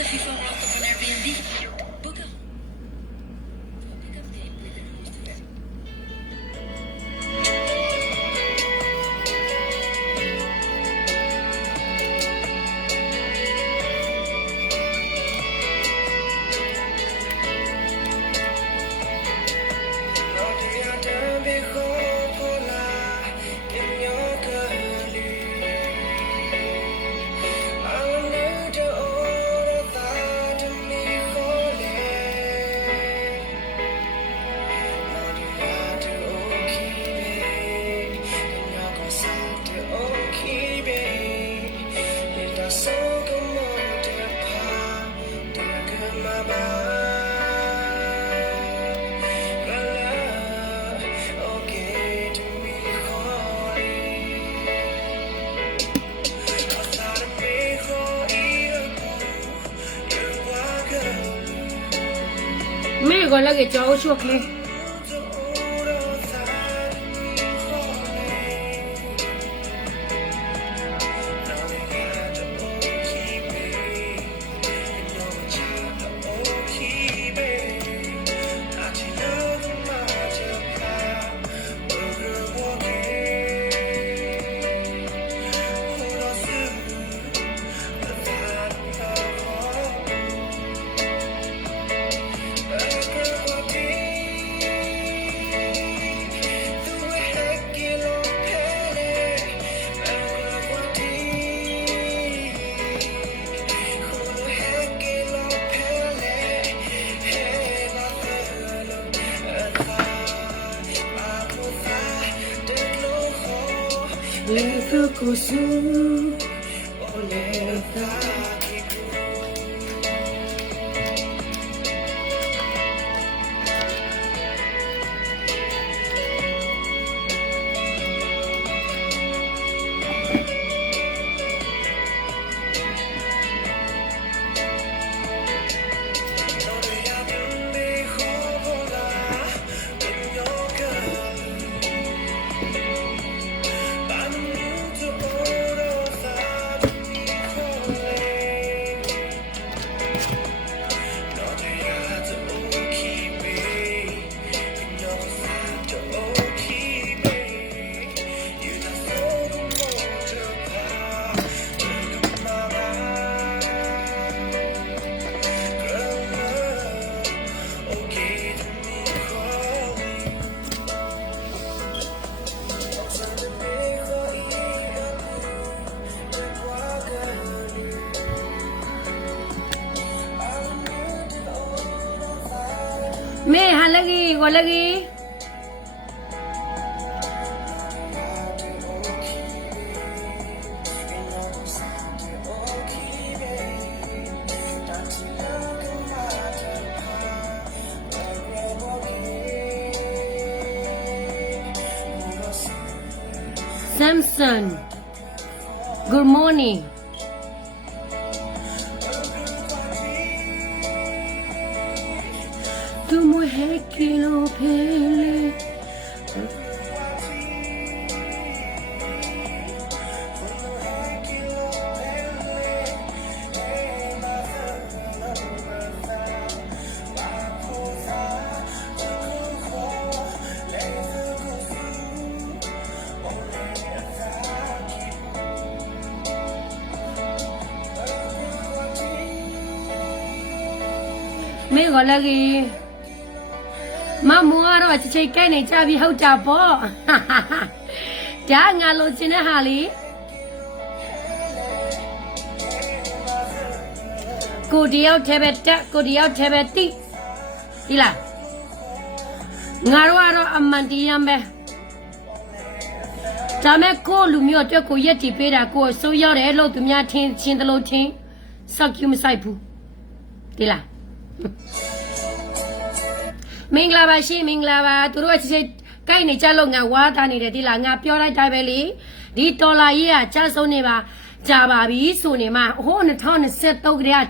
the FIFA World Cup on Airbnb. Book a pickup date with the cruise to it. Me con la que chao choque. Me halagi walagi. Samson. Good morning. Tumo hai kilo phele. Me golagi. Mama aro chichai kai nei cha bi hau ta po. Da nga lo chin ne ha li. Ko diyaw the be ta, ko diyaw the be ti. Di la. Nga ro aro amman tiyan be. Da me ko lu myo atwet ko yet ti pe da ko so yaw de lo tu mya thin chin de lo thin. Sak you ma sai bu. Di la. မင်္ဂလာပါရှင်မင်္ဂလာပါသူတို့ကချစ်ကိုက်နေကြလို့ငါဝါသားနေတယ်ဒီလားငါပြောလိုက်တိုင်းပဲလေဒီဒေါ်လာရေးကကျဆုံးနေပါကြာပါပြီဆိုနေမှဟို2023ကတည်းက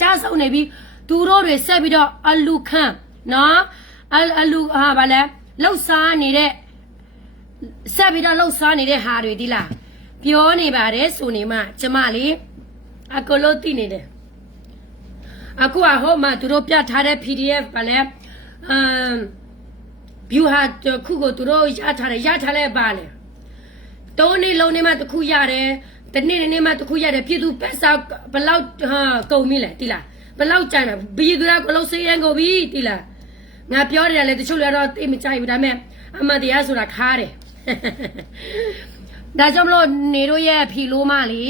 ကျဆုံးနေပြီသူတို့တွေဆက်ပြီးတော့အလူခန့်နော်အလူဟာဗာလဲလှုပ်ရှားနေတဲ့ဆက်ပြီးတော့လှုပ်ရှားနေတဲ့ဟာတွေဒီလားပြောနေပါတယ်ဆိုနေမှကျမလေးအကလို့သိနေတယ် အခုကဟိုမှာသူတို့ပြထားတဲ့ PDF ကလည်းview ဟာခုကိုသူတို့ရထားလဲပါလေတိုးနေလုံးနေမှတခုရတယ်တနေ့နေ့မှတခုရတယ်ပြည်သူပတ်စာဘလောက်ကုန်ပြီလဲတိလားဘလောက်ကြိုင်မှာဘီသူကလုံးစေးရန်ကုန်ပြီတိလားငါပြောတယ်လေတချို့လည်းတော့တိမကြိုက်ဘူးဒါပေမဲ့အမတရားဆိုတာခါတယ်ဒါကြောင့်မလို့နေတို့ရဲ့ဖီလို့မလေ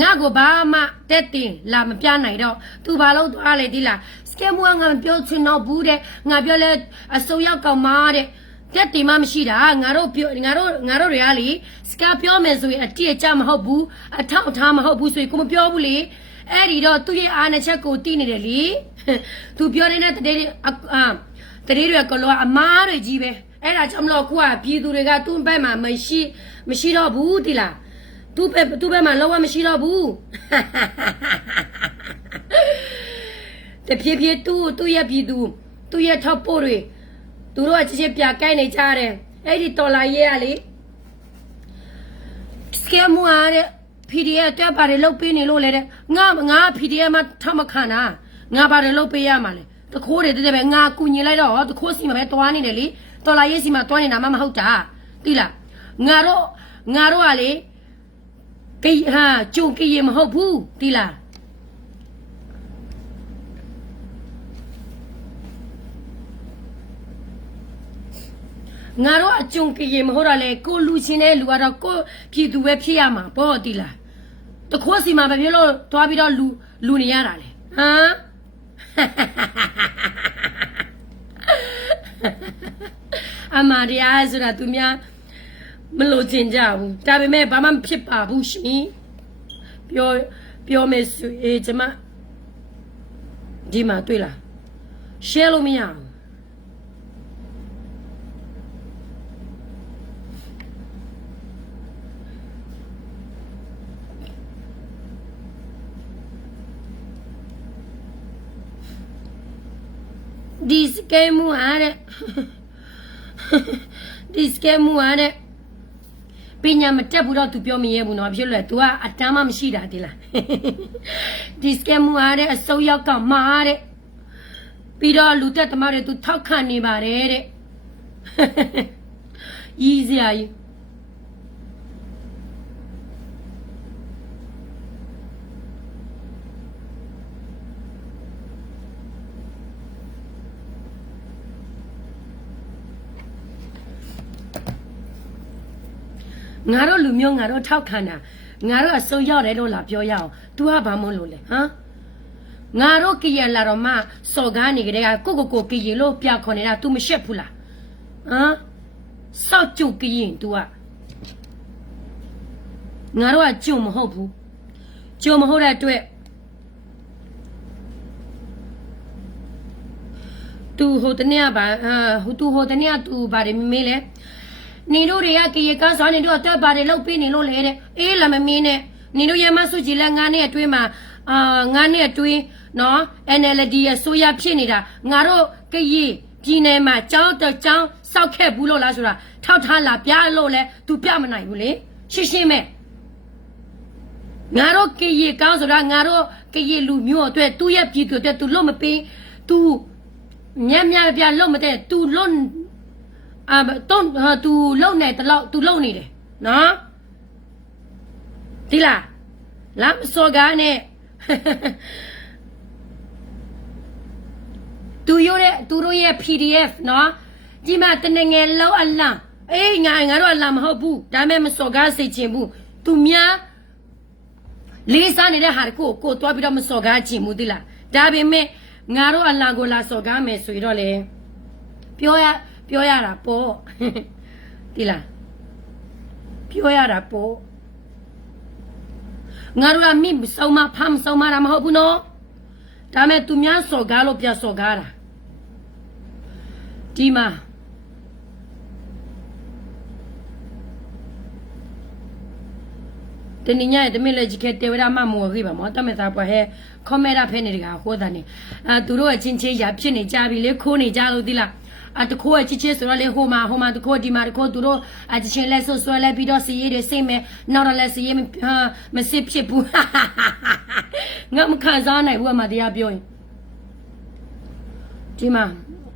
ငါကိုဘာမှတက်တင်လာမပြနိုင်တော့သူဘာလို့သွားလဲတိလားစကဲမွားငါပြောချင်တော့ဘူးတဲ့ငါပြောလဲအစုံရောက်ကောင်မာတဲ့တက်တင်မှမရှိတာငါတို့တွေကလေစကပြောမယ်ဆိုရင်အတိအကျမဟုတ်ဘူးအထောက်အထားမဟုတ်ဘူးဆိုရင်ကိုမပြောဘူးလေအဲ့ဒီတော့သူ့ရဲ့အားနချက်ကိုတိနေတယ်လေသူပြောနေတဲ့တရေတွေကလောအမားတွေကြီးပဲအဲ့ဒါကြောင့်မလို့ခုကပြည်သူတွေကသူ့ဘက်မှာမရှိတော့ဘူးတိလားသူ့ဘက်မှာလောကမရှိတော့ဘူးတဖြည်းဖြည်းသူ့ရဲ့ပြည်သူ့ရဲ့ထောက်ပို့တွေသူတို့ကချစ်ပြကိုက်နေကြတယ်အဲ့ဒီတော်လာရဲကလေစကဲမွားတဲ့ PDF တက်ပါတယ်လုတ်ပေးနေလို့လေတဲ့ငါ PDF မှာထမခံတာငါပါတယ်လုတ်ပေးရမှာလေတခိုးတွေတဲ့ပဲငါကူညီလိုက်တော့တခိုးစီမှာပဲတွားနေတယ်လေတော်လာရဲစီမှာတွားနေတာမှမဟုတ်တာတိလားငါတို့ကလေကိဟာကြုံကြည်မဟုတ်ဘူးတိလားငါတို့အကြုံကြည်မဟုတ်တာလေကိုလူချင်းတဲ့လူကတော့ကိုပြည်သူပဲဖြစ်ရမှာပေါ့တိလားတခိုးစီမှာပဲဖြစ်လို့တွားပြီးတော့လူနေရတာလေဟမ်အမတရားဆိုတာသူများမလို့ချင်ကြဘူးဒါပေမဲ့ဘာမှမဖြစ်ပါဘူးရှင်ပြောမယ်ဆိုကျွန်မဒီမှာတွေ့လား share လို့မရဘူးဒီစကဲမူအားတဲ့ပညာမတက်ဘူးတော့ तू ပြောမရဲဘူးနော်ဖြစ်လို့ तू ကအတမ်းမှမရှိတာဒီလားဒီစကဲမူအားတဲ့အစိုးရောက်ကမာတဲ့ပြီးတော့လူတက်သမားတွေ तू ထောက်ခံနေပါတယ်တဲ့ရီးစရာကြီးငါတို့လူမျိုးငါတို့ထောက်ခံတာငါတို့အစိုးရောက်တယ်လို့လာပြောရအောင် तू ကဘာမလို့လဲဟမ်ငါတို့ကြည်ရလာတော့မှစော်ကားနေကြတဲ့ကိုကြည်လို့ပြခေါ်နေတာ तू မရှက်ဘူးလားဟမ်စောက်ကြုတ်ကြည်ရင် तू ကငါတို့ကကြုံမဟုတ်ဘူးကြုံမဟုတ်တဲ့အတွက် तू ဟိုတနေ့ကဘာतू ဟိုတနေ့က तू ဘာတွေမေးလဲနေတို့တွေကကြည်ကားစွာနေတို့အတက်ပါတယ်လောက်ပေးနေလို့လေတဲ့အေးလာမမင်းနဲ့နေတို့ရမစုကြည်လက်ငါးနဲ့အတွင်းမှာငါးနဲ့အတွင်းနော် NLD ရဲ့ဆိုရဖြစ်နေတာငါတို့ကြည်ပြည်နယ်မှာကြောင်းစောက်ခဲ့ဘူးလို့လားဆိုတာထောက်ထားလာပြလို့လဲ तू ပြမနိုင်ဘူးလေရှင်းမဲ့ငါတို့ကြည်ကောင်းဆိုတာငါတို့ကြည်လူမျိုးအတွက်သူ့ရဲ့ပြည်သူအတွက် तू လွတ်မပေး तू မြတ်ပြလွတ်မတဲ့ तू လွတ်တော့သူလုံနေတယ်လို့သူလုံနေတယ်နော်ဒီလားလမ်းစော်ကားနဲ့သူတို့ရဲ့ PDF နော်ဒီမှာတနေငယ်လောက်အလံအေးငါတို့အလံမဟုတ်ဘူးဒါမဲ့မစော်ကားစိတ်ချင်ဘူးသူများလေးစားနေတဲ့ဟာကိုတွားပြီးတော့မစော်ကားချင်ဘူးဒီလားဒါပေမဲ့ငါတို့အလံကိုလာစော်ကားမယ်ဆိုရင်တော့လေပြောရတာပေါ့ဒီလားပြောရတာပေါ့ငါတို့ကမိစုံမဖမ်းစုံမတာမဟုတ်ဘူးနော်ဒါမဲ့သူများစော်ကားလို့ပြစော်ကားတာဒီမှာတနင်္ညရဲ့တမင်လေကြီးကတေဝရမမောခိပါမောတမေသာပွားဟဲခေါ်မဲတာဖဲနေတကဟောတာနေသူတို့အချင်းချင်းရဖြစ်နေကြပြီလေခိုးနေကြလို့ဒီလား တခိုးချစ်ချစ်ဆိုတော့လေဟိုမှာတခိုးဒီမှာတခိုးသူတို့တချင်းလဲဆွဲလဲပြီးတော့စီရည်တွေစိတ်မဲ့နောက်တော့လဲစီရည်မစစ်ဖြစ်ဘူးငါမခံစားနိုင်ဘူးအမတရားပြောရင်ဒီမှာ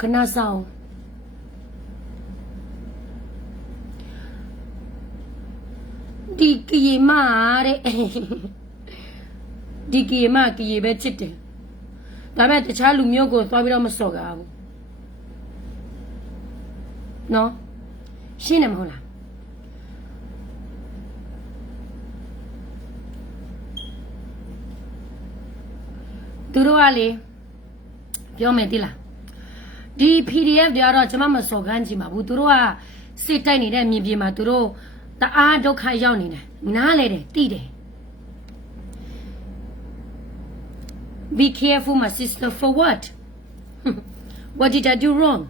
ခဏဆောင်ဒီကီမတဲ့ဒီကီမကီပဲချစ်တယ်ဒါပေမဲ့တခြားလူမျိုးကိုသွားပြီးတော့မစော်ကားဘူးနော်ရှင်းတယ်မဟုတ်လားသူတို့ကလေပြောမယ်တိလားဒီ PDF တွေကတော့ကျွန်မမစော်ကန်းကြည့်ပါဘူးသူတို့ကစစ်တိုက်နေတဲ့မြေပြင်မှာသူတို့တအားဒုက္ခရောက်နေတယ်နားလေတယ်တိတယ် Be careful my sister for what What did I do wrong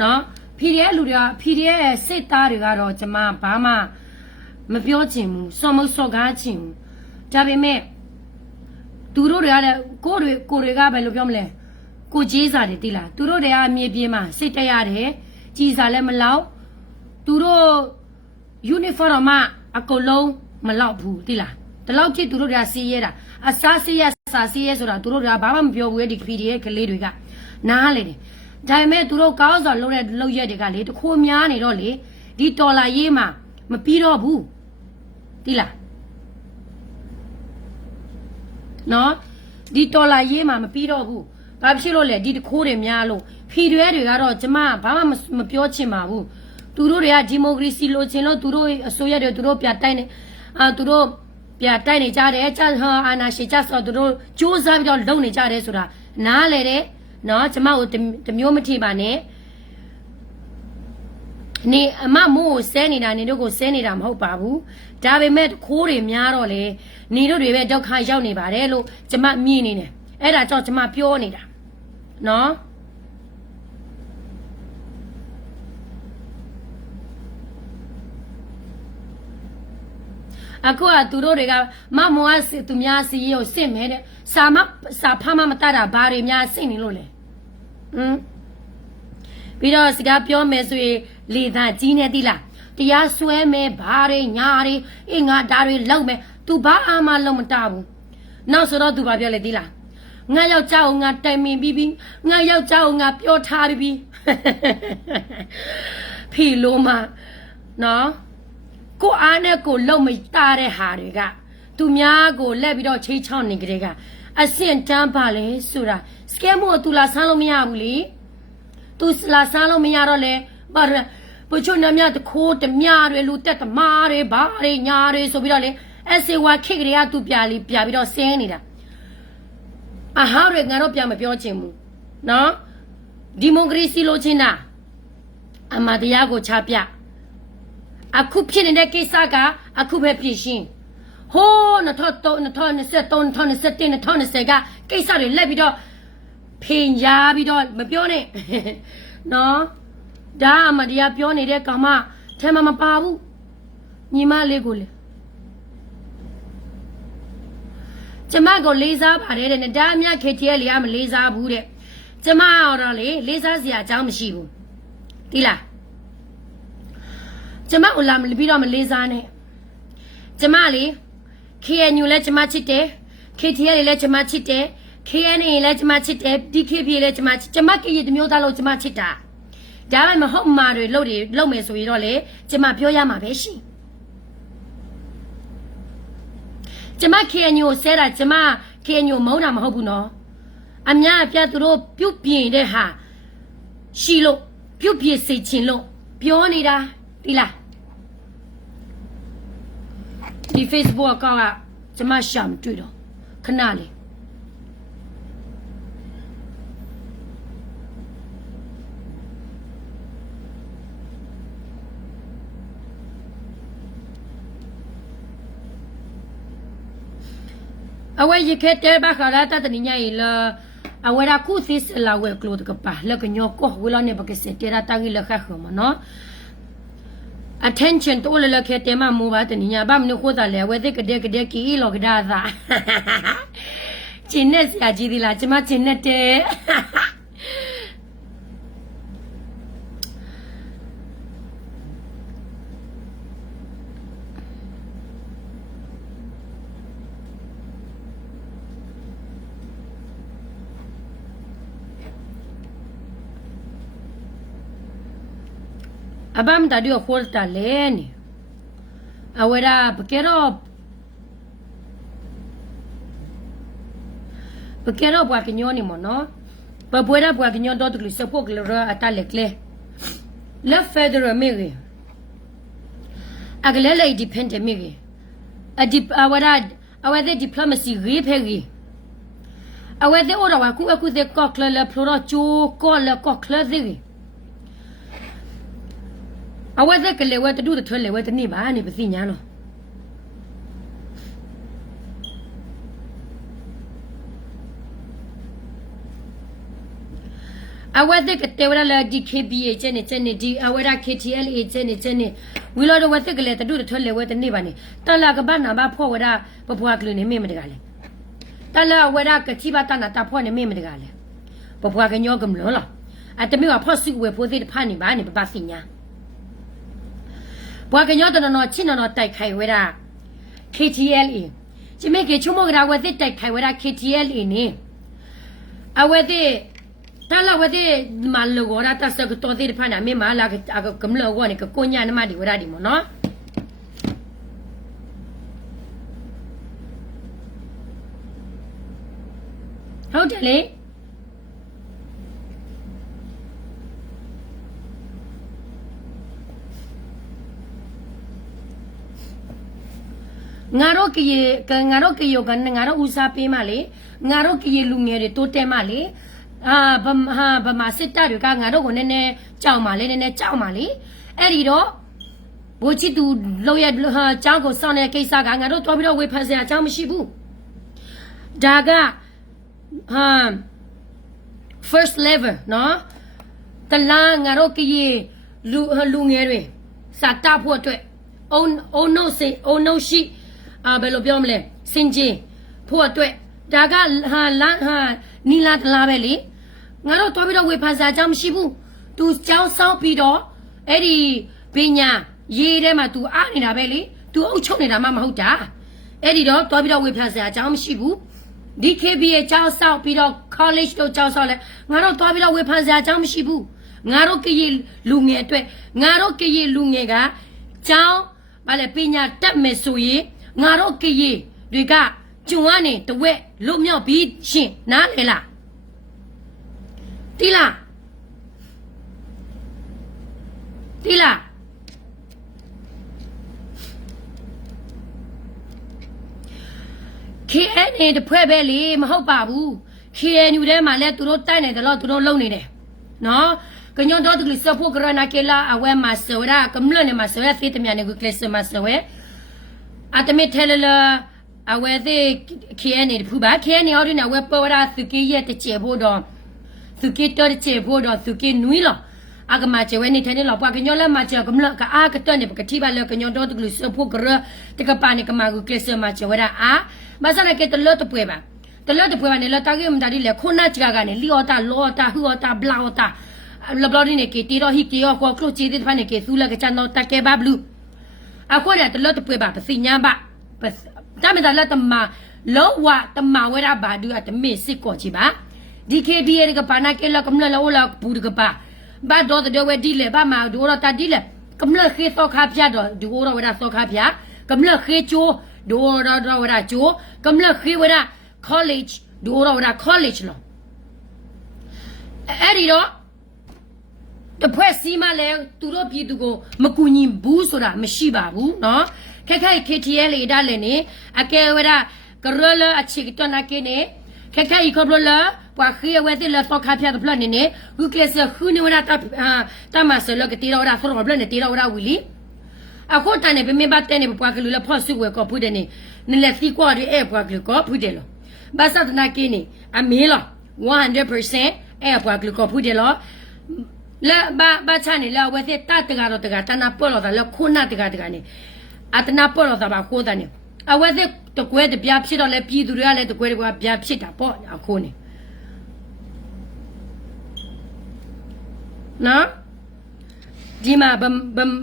နော် PDF လူတွေက PDF ရဲ့စိတ်သားတွေကတော့ကျွန်မဘာမှမပြောချင်ဘူးစော်မစော်ကားချင်ဘူးဒါပေမဲ့သူတို့တွေကလည်းကိုတွေကဘယ်လိုပြောမလဲကိုကြီးစားတယ်တိလားသူတို့တွေကမြေပြင်မှာစိတ်တက်ရတယ်ကြီးစားလည်းမလောက်သူတို့ uniform မှာအကုန်လုံးမလောက်ဘူးတိလားဒီလောက်ဖြစ်သူတို့တွေကစီးရဲတာအစားစီးရစာစီးရဲဆိုတာသူတို့တွေကဘာမှမပြောဘူးဒီ PDF ကလေးတွေကနားလေတယ်ဒါပေမဲ့သူတို့ကောင်းစွာလုပ်တဲ့လုပ်ရက်တွေကလေတခိုးများနေတော့လေဒီတော်လာရေးမှာမပြီးတော့ဘူးတိလားနော်ဒီတော်လာရေးမှာမပြီးတော့ဘူးဘာဖြစ်လို့လဲဒီတခိုးတွေများလို့ဖီတွေကတော့ကျမဘာမှမပြောချင်ပါဘူးသူတို့တွေကဒီမိုကရေစီလိုချင်လို့သူတို့အစိုးရတွေသူတို့ပြတိုက်နေသူတို့ပြတိုက်နေကြတယ်အာဏာရှင်ကြဆိုသူတို့ကြိုးစားပြီးတော့လုပ်နေကြတယ်ဆိုတာနားလေတယ်နော်ကျမကိုတမျိုးမထိပါနဲ့နေအမမို့ဆဲနေတာနေတို့ကိုဆဲနေတာမဟုတ်ပါဘူးဒါပေမဲ့ခိုးတွေများတော့လေနေတို့တွေပဲဒုက္ခရောက်နေပါတယ်လို့ကျမမြင်နေတယ်အဲ့ဒါကြောင့်ကျမပြောနေတာနော်အခုကသူတို့တွေကမမောကသူများစီကိုစစ်မဲတဲ့စာဖမ်းမတတ်တာဘာတွေများစစ်နေလို့လဲပြီးတော့စကားပြောမယ်ဆိုရင်လေသာကြီးနေသီးလားတရားစွဲမယ်ဘာတွေညာတွေအင်းငါဒါတွေလောက်မယ် तू ဘာမှလုံးမတဘူးနောက်ဆိုတော့ तू ဘာပြောလဲသီးလားငါယောက်ျားကိုငါတိုင်ပင်ပြီးငါယောက်ျားကိုငါပြောထားပြီးဖီလိုမနော်ကိုအားနဲ့ကိုလုံမတားတဲ့ဟာတွေကသူများကိုလက်ပြီးတော့ချိချောင်းနေကြတဲ့ကအဆင့်တန်းပါလေဆိုတာစကဲမို့ तू လာဆန်းလို့မရဘူးလေ तू လာဆန်းလို့မရတော့လေဘာဘချိုနမြတခိုးတမြတွေလူတက်သမားတွေဘာတွေညာတွေဆိုပြီးတော့လေအစေဝါခိကတွေက तू ပြပြီးတော့ဆင်းနေတာအဟာတွေငါတို့ပြန်မပြောချင်ဘူးနော်ဒီမိုကရေစီလိုချင်တာအမတရားကိုချပြအခုဖြစ်နေတဲ့ကိစ္စကအခုပဲပြည့်ရှင်းဟိုး2023 2020ကကိစ္စတွေလက်ပြီးတော့ဖိန်ရပြီးတော့မပြောနဲ့နော်ဒါအမတရားပြောနေတဲ့ကောင်မထဲမှာမပါဘူးညီမလေးကိုလေကျမကိုလေးစားပါတယ်တဲ့ဒါအမြခေတီရဲ့လေကမလေးစားဘူးတဲ့ကျမတော့လေလေးစားစရာအကြောင်းမရှိဘူးဒီလားကျမကိုလာမပြီးတော့မလေးစားနဲ့ကျမလေ KNU လည်းကျမချစ်တယ် KTL လည်းကျမချစ်တယ် KNA လည်းကျမချစ်တယ် DKP လည်းကျမချစ်ကျမကရည်တမျိုးသားလို့ကျမချစ်တာဒါပေမဲ့မဟုတ်မှာတွေလုပ်မယ်ဆိုရင်တော့လေကျမပြောရမှာပဲရှိကျမ KNU ကိုဆဲတာကျမ KNU မုန်းတာမဟုတ်ဘူးနော်အများအပြားသူတို့ပြုတ်ပြင်တဲ့ဟာရှိလို့ပြုတ်ပြင်စေချင်လို့ပြောနေတာဒီလားဒီ Facebook အကောင့်ကကျမရှာမတွေ့တော့ခဏလေးအဝဲရခဲ့တဲ့ဘာခလာတတနိညာရအဝဲရာခုသစ်လာဝဲကလို့တကပါလကညောကိုဝလာနေပကစတေရာတာဂီလခခမနော် attention တိုးလလခဲတဲမမိုးပါတနိညာဘာမနခိုးတာလဲဝဲတဲ့ကတဲ့ကီလောကဒါသာကျင်းနဲ့ဆရာကြီးဒီလားကျမကျင်းနဲ့တဲ့ abam ta dio khol ta le ni awera bekero bwa kinyo ni mo no ba bwera bwa kinyo do tu se pok le ra ata le kle le federal miri agle le depend miri awera diplomacy ri phegi awera ora wa ku de kokle le ploro chu ko le kokle de awera ke le wa tu de thwe le wa de ni ba ni ba si nya no awada ke tewra la DKBA chene di awara KTLA chene wilo do wate ke le tadu de thole wate ni ba ni tala ka ba na ba pho wada pwa klu ni me me de ga le tala wada ke chi ba ta na ta pho ni me me de ga le pwa ke nyo gam lo la atami wa pho su we pho de pha ni ba ni ba si nya pwa ke nyo to no chi no tai khai wada KTLA chi me ke chu mo ga wate tai khai wada KTLA ni awade tala wade malo gora ta sa ko to de phana me ma la ka kam lo go ni ka ko nya na ma di wada di mo noဟုတ်တယ်လေငါတို့ကရေငါတို့ကယောကငါတို့ဦးစားပေးမှလေငါတို့ကရေလူငယ်တွေတိုးတက်မှလေဗမာစစ်တပ်တွေကငါတို့ကိုနည်းနည်းကြောက်မှလေနည်းနည်းကြောက်မှလေအဲ့ဒီတော့ဘိုးချစ်သူလောက်ရကျောင်းကိုစောင့်တဲ့ကိစ္စကငါတို့တော်ပြီးတော့ဝေဖန်စရာအကြောင်းမရှိဘူးဒါကfirst level နော်တလားငါတို့ကရေလူငယ်တွေစာတပ်ဖို့အတွက်အုံနှုတ်ရှိဘယ်လိုပြောမလဲစင်ကြီးဖို့အတွက်ဒါကနီလာတလားပဲလေငါတို့တော်ပြီးတော့ဝေဖန်စာအကြောင်းမရှိဘူး तू ကျောင်းစောင့်ပြီးတော့အဲ့ဒီပညာရေးထဲမှာ तू အားနေတာပဲလေ तू အုပ်ချုပ်နေတာမှမဟုတ်တာအဲ့ဒီတော့တော်ပြီးတော့ဝေဖန်စာအကြောင်းမရှိဘူး DKB ရဲ့ကျောင်းစောင့်ပြီးတော့ college တို့ကျောင်းစောင့်လဲငါတို့တော်ပြီးတော့ဝေဖန်စာအကြောင်းမရှိဘူးငါတို့ကရေလူငယ်အတွက်ငါတို့ကရေလူငယ်ကကျောင်းဘာလဲပညာတက်မယ်ဆိုရင်ငါတို့ကရေတွေကကျုံကနေတဝက်လွတ်မြောက်ပြီးရှင်နားလေလားတီလာKNA တဖွဲ့ပဲလေမဟုတ်ပါဘူး KNU ထဲမှာလဲသူတို့တိုက်နေတယ်လို့သူတို့လုံနေတယ်နော်ကညွန်တော့သူစဖို့ကရနာကေလာအဝဲမှာစောရာကမလနဲ့မှာစောရသေးတမြန်နေကိုကလစ်မှာစောဝဲအတမီထဲလာအဝဲသေး KNA တဖူပါ KNA အော်ဒီနဝဲပေါ်ရာသူကရဲ့တချေဖို့တော့သူကတော်တချေဖို့တော့သူကနွီလောအကမချေဝဲနေထဲနေလောပွားကညောလဲမှာချေကမလကအာကတနေပကတိပါလဲကညွန်တော့သူစဖို့ကရတကပါနေကမှာကိုကလစ်မှာချေဝရာအာမဆလာကေတလို့တပွဲပါတလို့တပွဲပါနေလတာကေမတာဒီလေခုနချကကနေလီအော်တာလောတာဟူအော်တာဘလာအော်တာလဘလော်ဒီနေကေတီရောဟီကေရောခေါကလို့ချေတဲ့ဖာနေကေသူလကချန်တော့တကေဘာဘလူအခုရတလို့တပွဲပါပစီညာပါတမတာလက်တမလောဝတမဝဲရဘာဒူအတမေစစ်ကောချီပါ DKD ရကပါနာကေလကမလလောလာဘူးကပါဘာတော့တဲ့ဝဲဒီလေဘာမာဒိုရတာဒီလေကမလခေသောခါပြတော့ဒူရဝဲသောခါပြကမလခေချိုဒိုရဝဲချိုကမလခေဝဲ college ဒိုရဝဲ college လောအဲ့ဒီတော့တဖွဲ့စီမလဲသူတို့ပြည်သူကိုမကူညီဘူးဆိုတာမရှိပါဘူးเนาะခက်ခိုက် KTL လေဒါလည်းနေအကဲဝရကရလအချီကတနာကေနေခက်ခိုက်ခေါပလပွားခေဝဲတဲ့လသောခါပြတဲ့ပလနေနေခုကလစခုနေဝရတမဆလကတီရောရာဆောပလနေတီရောရာဝီလီအခုတန်နေပြမဘတ်တဲ့နေပွားကလူလဖော့စုဝဲကောဖူးတဲ့နေနလက်စီကွာရဲပွားကလူကောဖူးတယ်လို့ဘာသာတနာကေနေအမေးလား100% ပွားကလူကောဖူးတယ်လို့လာဘာချာနေလာဝဲတဲ့တတ်တကတော့တကတနာပေါ်တော့လခုနာတကနေအတနာပေါ်တော့ဘာခိုးတယ်နေအဝဲတဲ့တကွဲတပြဖြစ်တော့လဲပြည်သူတွေကလည်းတကွဲတကွာပြဖြစ်တာပေါ့အခုနေနော်ဒီမှာ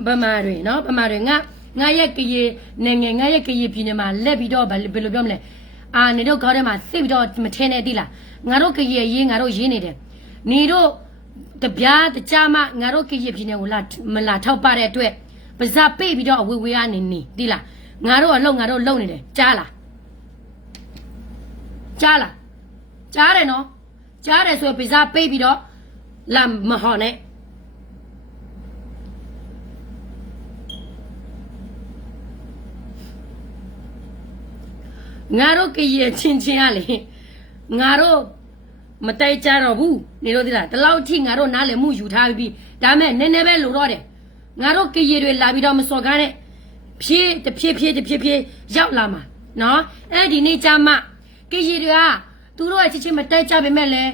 ဗမာတွေနော်ဗမာတွေငါရဲ့ကရေနိုင်ငံငါရဲ့ကရေပြည်နယ်မှာလက်ပြီးတော့ဘယ်လိုပြောမလဲနေတို့ကောင်းထဲမှာစစ်ပြီးတော့မထင်းနေတိလားငါတို့ကရေရေးငါတို့ရေးနေတယ်နေတို့ တပြားတကြမှာငါတို့ကရပြင်းနေကိုလာမလာထောက်ပါတဲ့အတွက်ပါဇက်ပိတ်ပြီးတော့အဝေဝေကနေနေဒီလားငါတို့အလုံငါတို့လုံနေတယ်ကြားလားကြားတယ်နော်ကြားတယ်ဆိုရင်ပါဇက်ပိတ်ပြီးတော့လာမဟော်နဲ့ငါတို့ကရချင်းရလေငါတို့မတိုက်ကြတော့ဘူးနေလို့ဒီလားဒီလောက်ထိငါတို့နားလည်မှုယူထားပြီးဒါမဲ့နည်းနည်းပဲလိုတော့တယ်ငါတို့ကရတွေလာပြီးတော့မစော်ကားနဲ့ဖြည်းတဖြည်းရောက်လာမှာနော်အဲ့ဒီနေ့ကျမှကရတွေကသူတို့အချစ်ချင်းမတိုက်ကြပေမဲ့လည်း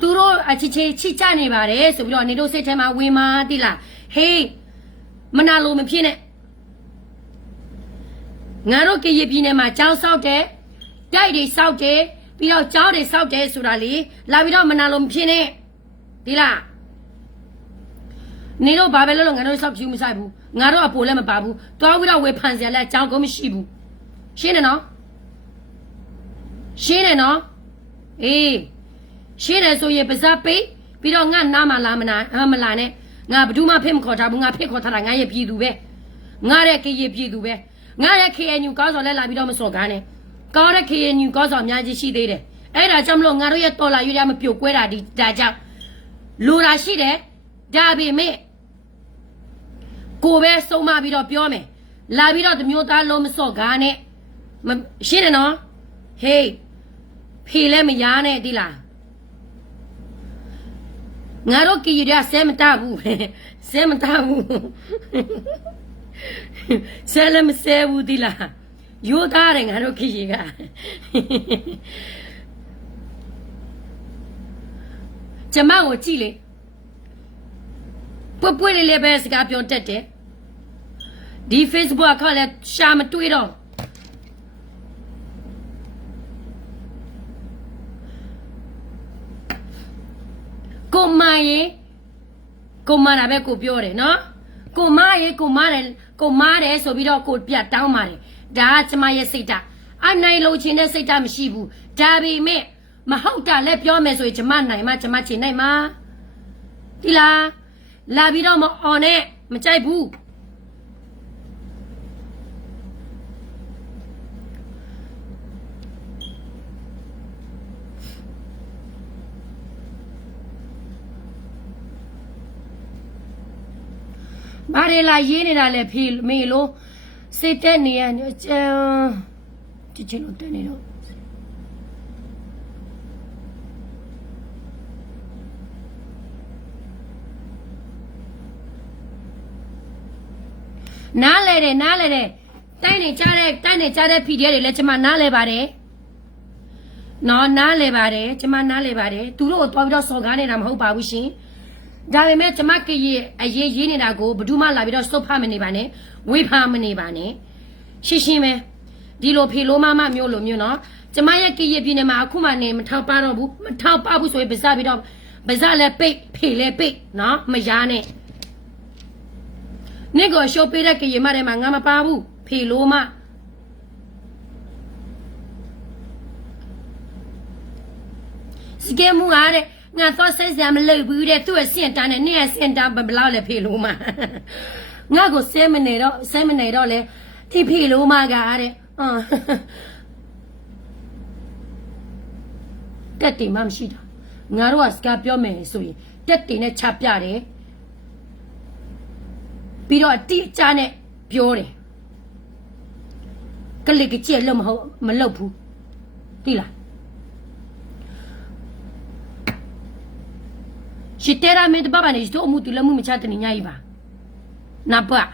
သူတို့အချစ်ချင်းချိကြနေပါတယ်ဆိုပြီးတော့နေတို့စိတ်ထဲမှာဝင်မာတိလားဟေးမနာလို့မဖြစ်နဲ့ငါတို့ကရပြည်နယ်မှာကြောင်းဆောက်တယ်တိုက်တွေဆောက်တယ်ပြီးတော့ကြောင်းတွေဆောက်တယ်ဆိုတာလေလာပြီးတော့မနာလို့မဖြစ်နဲ့ဒီလားနေတော့ဘာပဲလို့ငါတို့ဆောက်ဖြူမဆိုင်ဘူးငါတို့အပိုလည်းမပါဘူးတွားပြီးတော့ဝေဖန်စရာလည်းအကြောင်းကုန်မရှိဘူးရှင်းတယ်နော်အေးရှင်းတယ်ဆိုရင်ပါဇက်ပိတ်ပြီးတော့ငါနားမလာမလာနဲ့ငါဘယ်သူမှဖိမခေါ်ထားဘူးငါဖိခေါ်ထားတာငါရဲ့ပြည်သူပဲငါရဲ့ကရပြည်သူပဲငါရဲ့ KNU ကောင်းဆောင်လဲလာပြီးတော့မစော်ကားနဲ့ကောင်းတဲ့ KNU ကောင်းဆောင်အများကြီးရှိသေးတယ်အဲ့ဒါကြောင့်မလို့ငါတို့ရဲ့တော်လာရွေးရမပြိုကွဲတာဒီဒါကြောင့်လိုတာရှိတယ်ဒါပေမဲ့ကိုပဲစုံမပြီးတော့ပြောမယ်လာပြီးတော့တမျိုးသားလုံးမစော့ကားနဲ့ရှင်းတယ်နော်ဟေးဖေလည်းမရနဲ့ဒီလားငါတို့ကီရဆဲမတဘူးဆဲလည်းမဆဲဘူးဒီလားရိုးသားတယ်ငါတို့ကီရကကျမကိုကြည့်လေပွေလေးလေးပဲစကားပြောတတ်တယ်ဒီ Facebook အခါလဲရှာမတွေ့တော့ကိုမာတာပဲကိုပြောတယ်နော်ကိုမာတယ်ဆိုပြီးတော့ကိုပြတ်တောင်းပါတယ်ဒါကကျမရဲ့စိတ်ဓာတ်အနိုင်လို့ချင်းတဲ့စိတ်ဓာတ်မရှိဘူးဒါပေမဲ့မဟုတ်တာလည်းပြောမယ်ဆိုရင်ကျမနိုင်မှကျမချင်နိုင်မှာဒီလားလာပြီးတော့မအော်နဲ့မကြိုက်ဘူးဘာတွေလာရေးနေတာလဲဖေမေလို့စိတ်တက်နေရချစ်ချင်လို့တက်နေတော့နားလဲတယ်တိုက်နေကြတဲ့ဖီဒီတွေလည်းကျမနားလဲပါတယ်နော်နားလဲပါတယ်ကျမနားလဲပါတယ်သူတို့ကိုတွားပြီးတော့စော်ကားနေတာမဟုတ်ပါဘူးရှင်ဒါပေမဲ့ကျမကရေးအရေးနေတာကိုဘယ်သူမှလာပြီးတော့စုပ်ဖမနေပါနဲ့ဝေဖမနေပါနဲ့ရှင်းပဲဒီလိုဖေလိုမမျိုးလိုမျိုးနော်ကျမရဲ့ကရေးပြင်းနေမှာအခုမှနေမထောက်ပါတော့ဘူးမထောက်ပါဘူးဆိုရင်ပါဇက်ပြီးတော့ပါဇက်လည်းပိတ်ဖေလည်းပိတ်နော်မရနဲ့နေကိုရှုပ်ပေးတဲ့ကရေမထဲမှာငါမပါဘူးဖေလို့မစကဲမူအားတဲ့ငါတော့ဆက်စရာမလုပ်ဘူးတဲ့သူ့ရဲ့စင်တာနဲ့နေရဲ့စင်တာဘယ်လောက်လဲဖေလို့မငါကိုဆဲမနေတော့လေဒီဖေလို့မကတဲ့တက်တီမှမရှိတာငါတို့ကစကားပြောမယ်ဆိုရင်တက်တီနဲ့ချပြတယ်ပြီးတော့အတိအကျနဲ့ပြောတယ်ကလေးကကြည့်လို့မလုပ်ဘူးသိလားsinceramente baba ne sto mutu la mu mi chat ni nyai ba na ba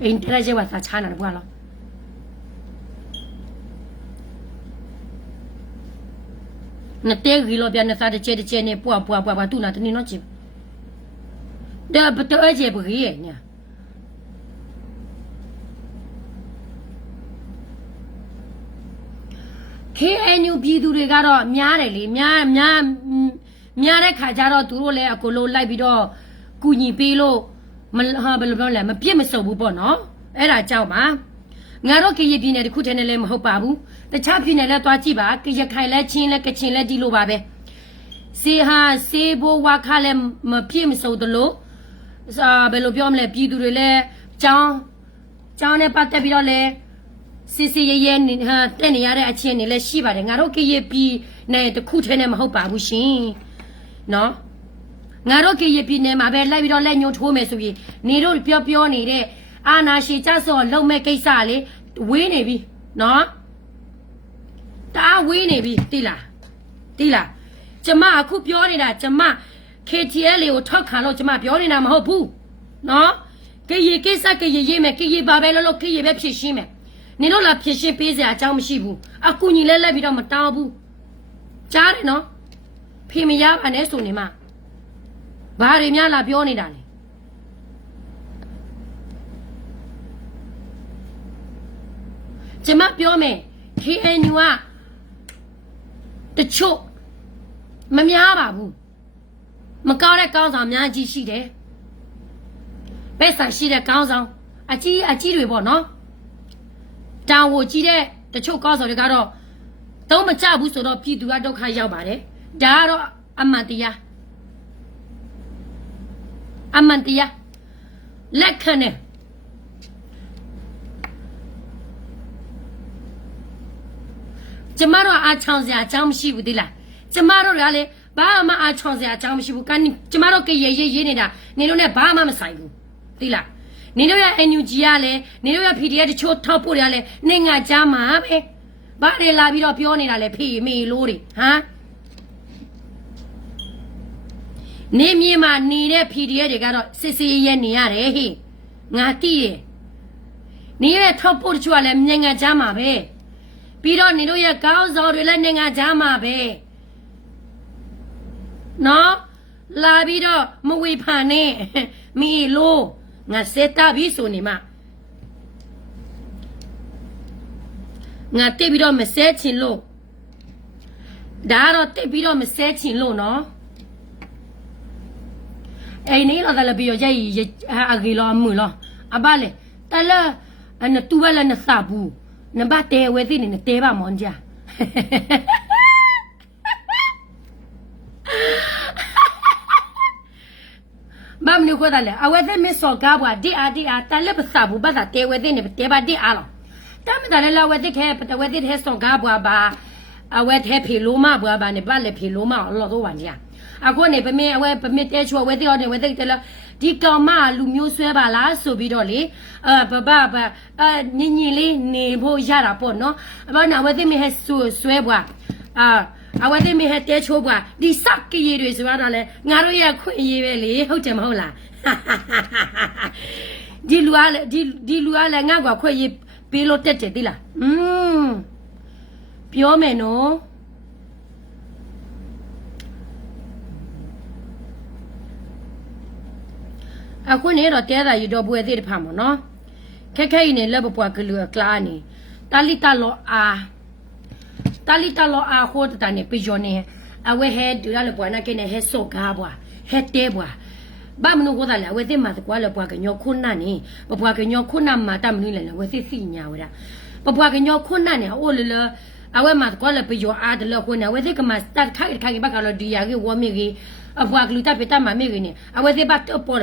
interage wa sa chana na ba lo na te gi lo bia na sa de che ne pua tu na tani no chi da ba to aje bu gi ye nya KNU ပြည်သူတွေကတော့များတယ်လေများတဲ့ခါကျတော့သူတို့လည်းအကိုလိုလိုက်ပြီးတော့ကူညီပေးလို့ဘယ်လိုပြောလဲမပြစ်မစုံဘူးပေါ့နော်အဲ့ဒါကြောင့်ပါငါတို့ကရပြည်နယ်တစ်ခုတည်းနဲ့လည်းမဟုတ်ပါဘူးတခြားပြည်နယ်လည်းသွားကြည့်ပါကရခိုင်လည်းချင်းလည်းကချင်လည်းဒီလိုပါပဲ စေဟာစေဘဝခါလည်းမပြည့်မစုံတလို့ဘယ်လိုပြောမလဲပြည်သူတွေလည်းကျောင်းနဲ့ပတ်သက်ပြီးတော့လည်းစစ်စစ်ရဲရဲတက်နေရတဲ့အခြေအနေလည်းရှိပါတယ်ငါတို့ကရပြည်နဲ့တခုထဲနဲ့မဟုတ်ပါဘူးရှင်နော်ငါတို့ကရပြည်နယ်မှာပဲလိုက်ပြီးတော့လက်ညှိုးထိုးမယ်ဆိုပြီးနေတို့ပြောနေတဲ့အာနာရှည်ကြဆော့လုံမဲ့ကိစ္စလေဝေးနေပြီနော်တအားဝေးနေပြီတိလားကျမအခုပြောနေတာကျမ KTL လေးကိုထောက်ခံလို့ကျမပြောနေတာမဟုတ်ဘူးနော်ကရကိစ္စကရရေးမယ်ကရပါပဲလို့ကရပဲဖြစ်ရှင်းမယ်နေတော့လာဖြစ်ရှင်းပေးစရာအကြောင်းမရှိဘူးအကူညီလဲလိုက်ပြီးတော့မတောင်းဘူးကြားတယ်နော်ဖေမရပါနဲ့ဆိုနေမှာဘာတွေများလာပြောနေတာလဲကျမပြောမယ် KNU ကတချို့မများပါဘူးမကောင်းတဲ့ကောင်းဆောင်များကြီးရှိတယ်ပဲဆိုင်ရှိတဲ့ကောင်းဆောင်အကြီးတွေပေါ့နော်တာဝကြီးတဲ့တချို့ကောင်းဆောင်တွေကတော့သုံးမကြဘူးဆိုတော့ပြည်သူကဒုက္ခရောက်ပါတယ်ဒါကတော့အမှန်တရားလက်ခံတယ်ကျမတို့အားချောင်းစရာအကြောင်းမရှိဘူးသိလားကျမတို့ကလည်းဘာမှအားချောင်းစရာအကြောင်းမရှိဘူးကျမတို့ကရေးနေတာနေတို့နဲ့ဘာမှမဆိုင်ဘူးသိလားနေတို့ရဲ့ NUG ကလည်းနေတို့ရဲ့ PDF တချို့ထောက်ဖို့တွေကလည်းနေငါကြားမှာပဲဘာတွေလာပြီးတော့ပြောနေတာလဲဖေးမေလို့တွေဟမ်နေမြေမှာနေတဲ့ PDF တွေကတော့စစ်စစ်ရဲနေရတယ်ဟိငါတိတယ်နေရဲ့ထောက်ဖို့တချို့ကလည်းနေငါကြားမှာပဲပြီးတော့နေတို့ရဲ့ကောင်းဆောင်တွေလည်းနေငါကြားမှာပဲနော်လာပြီးတော့မဝေဖန်နဲ့မီလို့ငါစက်တာပြီးဆိုနေမှာငါတိတ်ပြီးတော့မဆဲချင်လို့ဒါတော့တိတ်ပြီးတော့မဆဲချင်လို့နော်အိမ်နေတော့လည်းပြီးတော့ရိုက်အဂီလောအမှုလောအပါလေတလအနတူဝဲလည်းနစဘူးနဘတဲဝဲသိနေတဲပါမွန်ကြဘာမလို့ခေါ်တယ်အဝဲသိမစောကားဘွာဒီအာတလည်းပစဘူးဘာသာတဲဝဲသိနေတဲပါဒီအားလောတမ်းတယ်လည်းဝဲသိခဲပတဝဲသိဟဲစောကားဘွာဘာအဝဲသေးဖေလိုမဘွာဘာနေဘာလေဖေလိုမလောတော့ဝန်ကြအခုနေပမေအဝဲပမေတဲချောဝဲသိတော့နေဝဲသိတယ်လားဒီကောင်မလူမျိုးဆွဲပါလားဆိုပြီးတော့လေညင်လေးနေဖို့ရတာပေါ့နော်အဘောနာဝဲသိမဟဲဆွဲဘွာအဝဲသိမဟဲတဲချိုးဘွာဒီစက်ကြီးတွေဆိုတော့လေငါတို့ရခွင့်ရေးပဲလေဟုတ်တယ်မဟုတ်လားဒီလူကလည်းငါ့ကွာခွင့်ရေးပေးလို့တက်တယ်သိလားပြောမယ်နော်အခုနေတော့တဲတာရတော့ပွဲသေးတဖာမနော်ခက်ခဲနေလက်ပွားကလူကလာနေတာလီတာလောအာဟိုတနေပြဂျိုနေအဝဲဟဲဒူရလပွားနာကနေဟဲဆော့ကားဘွာဟဲတဲဘွာဘာမနုကိုသာလေဝဲသိမှာကွာလပွားကညောခုနာနေပပွားကညောခုနာမှာတမနုလေဝဲသိစီညာဝဲပပွားကညောခုနာနေအိုလလအဝဲမှာကွာလပြဂျိုအားတလခုနေဝဲသိကမှာစတက်ခိုင်ဘကလောဒီယာကေဝမီကေအဘွားကလူတပ်ပတမမေကနေအဝဲသေးဘတ်ပေါ်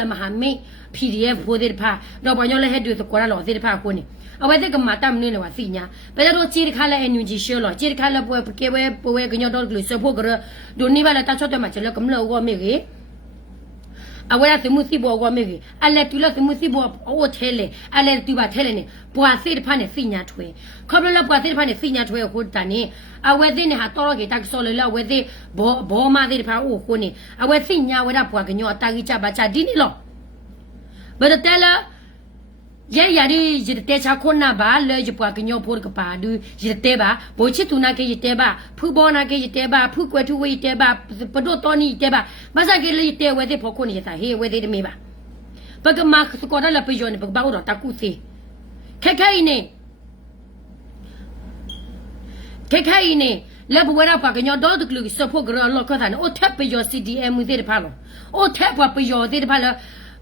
လမဟာမေ PDF ဘိုးတဲ့ဖာတော့ဘာညောလဲဟဲ့တူစကွာလောသေးတဲ့ဖာကိုနေအဝဲသေးကမတမ်နေလောစီညာဘယ်တော့ချီခါလဲ NUG ရှေလောချီခါလဲပွဲကေပွဲကညောတော့ကလူစဖို့ကဒိုနီဘာလာတချတ်တမချလကမလောဝမေကေအဝဲသမှုစီဘောကမေကေအလက်တူလသမှုစီဘောအိုထဲလေအလက်တူပါထဲလေနေဘွာသေးတဲ့ဖာနေစီညာထွေခေါပလလဘွာသေးတဲ့ဖာနေစီညာထွေကိုတန်နေအဝဲသေးနေဟာတော်ကေတက်ဆော်လေလဝဲသေးဘောမသေးတဲ့ဖာအိုကိုနေအဝဲစီညာဝဲတာဘွာကညောတာကြီးချပါချဒီနေလောဘယ်တဲလာရရီရတဲ့ချာခွန်နာပါလေကြပွားကညောဖို့ကပါဒူရတဲ့ပါဘိုချစ်တူနာကေရတဲ့ပါဖူဘောနာကေရတဲ့ပါဖူကွယ်ထူဝေးတဲ့ပါပဒိုတော်နီတဲ့ပါမစကေလေတဲ့ဝဲတဲ့ဖို့ခုနေတာဟေးဝဲတဲ့မေပါပကမစကောရလာပီယိုနေပကဘာတော့တကူစီခဲခဲနေလေဘဝရပါကညောတော့တကလူစဖို့ကရလောကတာအိုထပ်ပီယို CDM မှုတဲ့ပါလောအိုထပ်ပွားပီယိုတဲ့ပါလော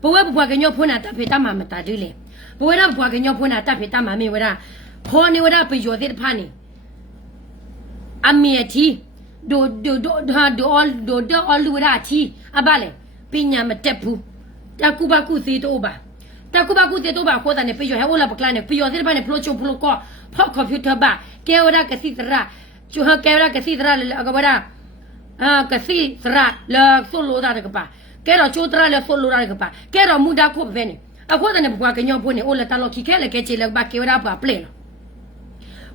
ဘဝဘွားကညောဖွနာတဖေတမမတာဒူလေဘဝရဘွားကညောဖွနာတဖေတမမေဝရခေါ်နေဝရပယောတဲ့ဖာနေအမေတီ all လူရာချီအပါလေပညာမတက်ဘူးတကူပါကူစီတော့ပါတကူပါကူစီတော့ပါခေါ်တယ်ပြရောဟဲဝလာပကလနဲ့ပြရောတဲ့ဘာနဲ့ဖလိုချုံဖလိုကောဖောက်ကွန်ပျူတာပါကဲဝရကစီတရာကျူဟာကဲဝရကစီတရာအကဘရာကစီတရာလာဆိုလိုတာကပါကဲတော့ချိုတရာလာဆိုလိုတာကပါကဲတော့မူဒါခုပဲနေအခုတည်းနဲ့ဘွားကညောဖို့နေအိုလာတလော်ခိခဲလေကဲချေလဘကဲဝရပါပလေလော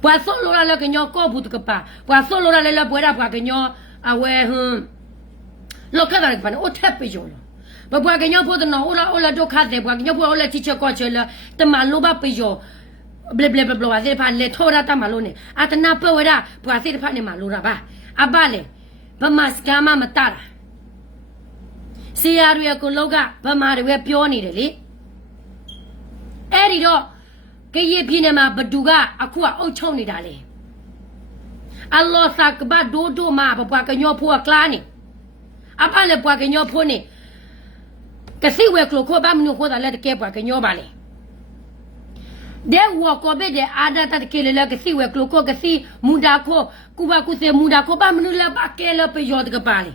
ဘွားဆိုလိုလာလေကညောကောဘူးတကပါဘွားဆိုလိုလာလေဘွားရဘွားကညောအဝဲဟွန်းလောကဒါကပါနေအိုထက်ပြရောဘဘွားကညောဖို့တနော်အိုလာဒုခတဲ့ဘွားကညောဖို့အိုလာတီချာကောချေလတမလိုဘပြရောဘလဘလဘလဝါစေဖာလေထောရတာမလို့နေအတနာပဝရဘွားစေဖာနေမလို့တာပါအဘလေဗမစကမမတတာစီယာရကိုလောကဗမာတွေပြောနေတယ်လေအဲ့ဒီတော့ကရေပြင်းနေမှာဘဒူကအခုကအုတ်ချုံနေတာလေအလ္လာဟ်စကဘဒိုဒိုမှာဘပွားကညောဖို့ကလာနေအဖလည်းပွားကညောဖို့နေကစီဝဲကလိုခေါ်ပါမနုခေါ်တာလည်းတကယ်ပွားကညောပါလေဒဲဝကောဘေဒဲအာဒတာတကယ်လည်းကစီဝဲကလိုခေါ်ကစီမူဒါခေါ်ကူဘာကူစေမူဒါခေါ်ပါမနုလည်းပါကဲလည်းပယောတကပါလေ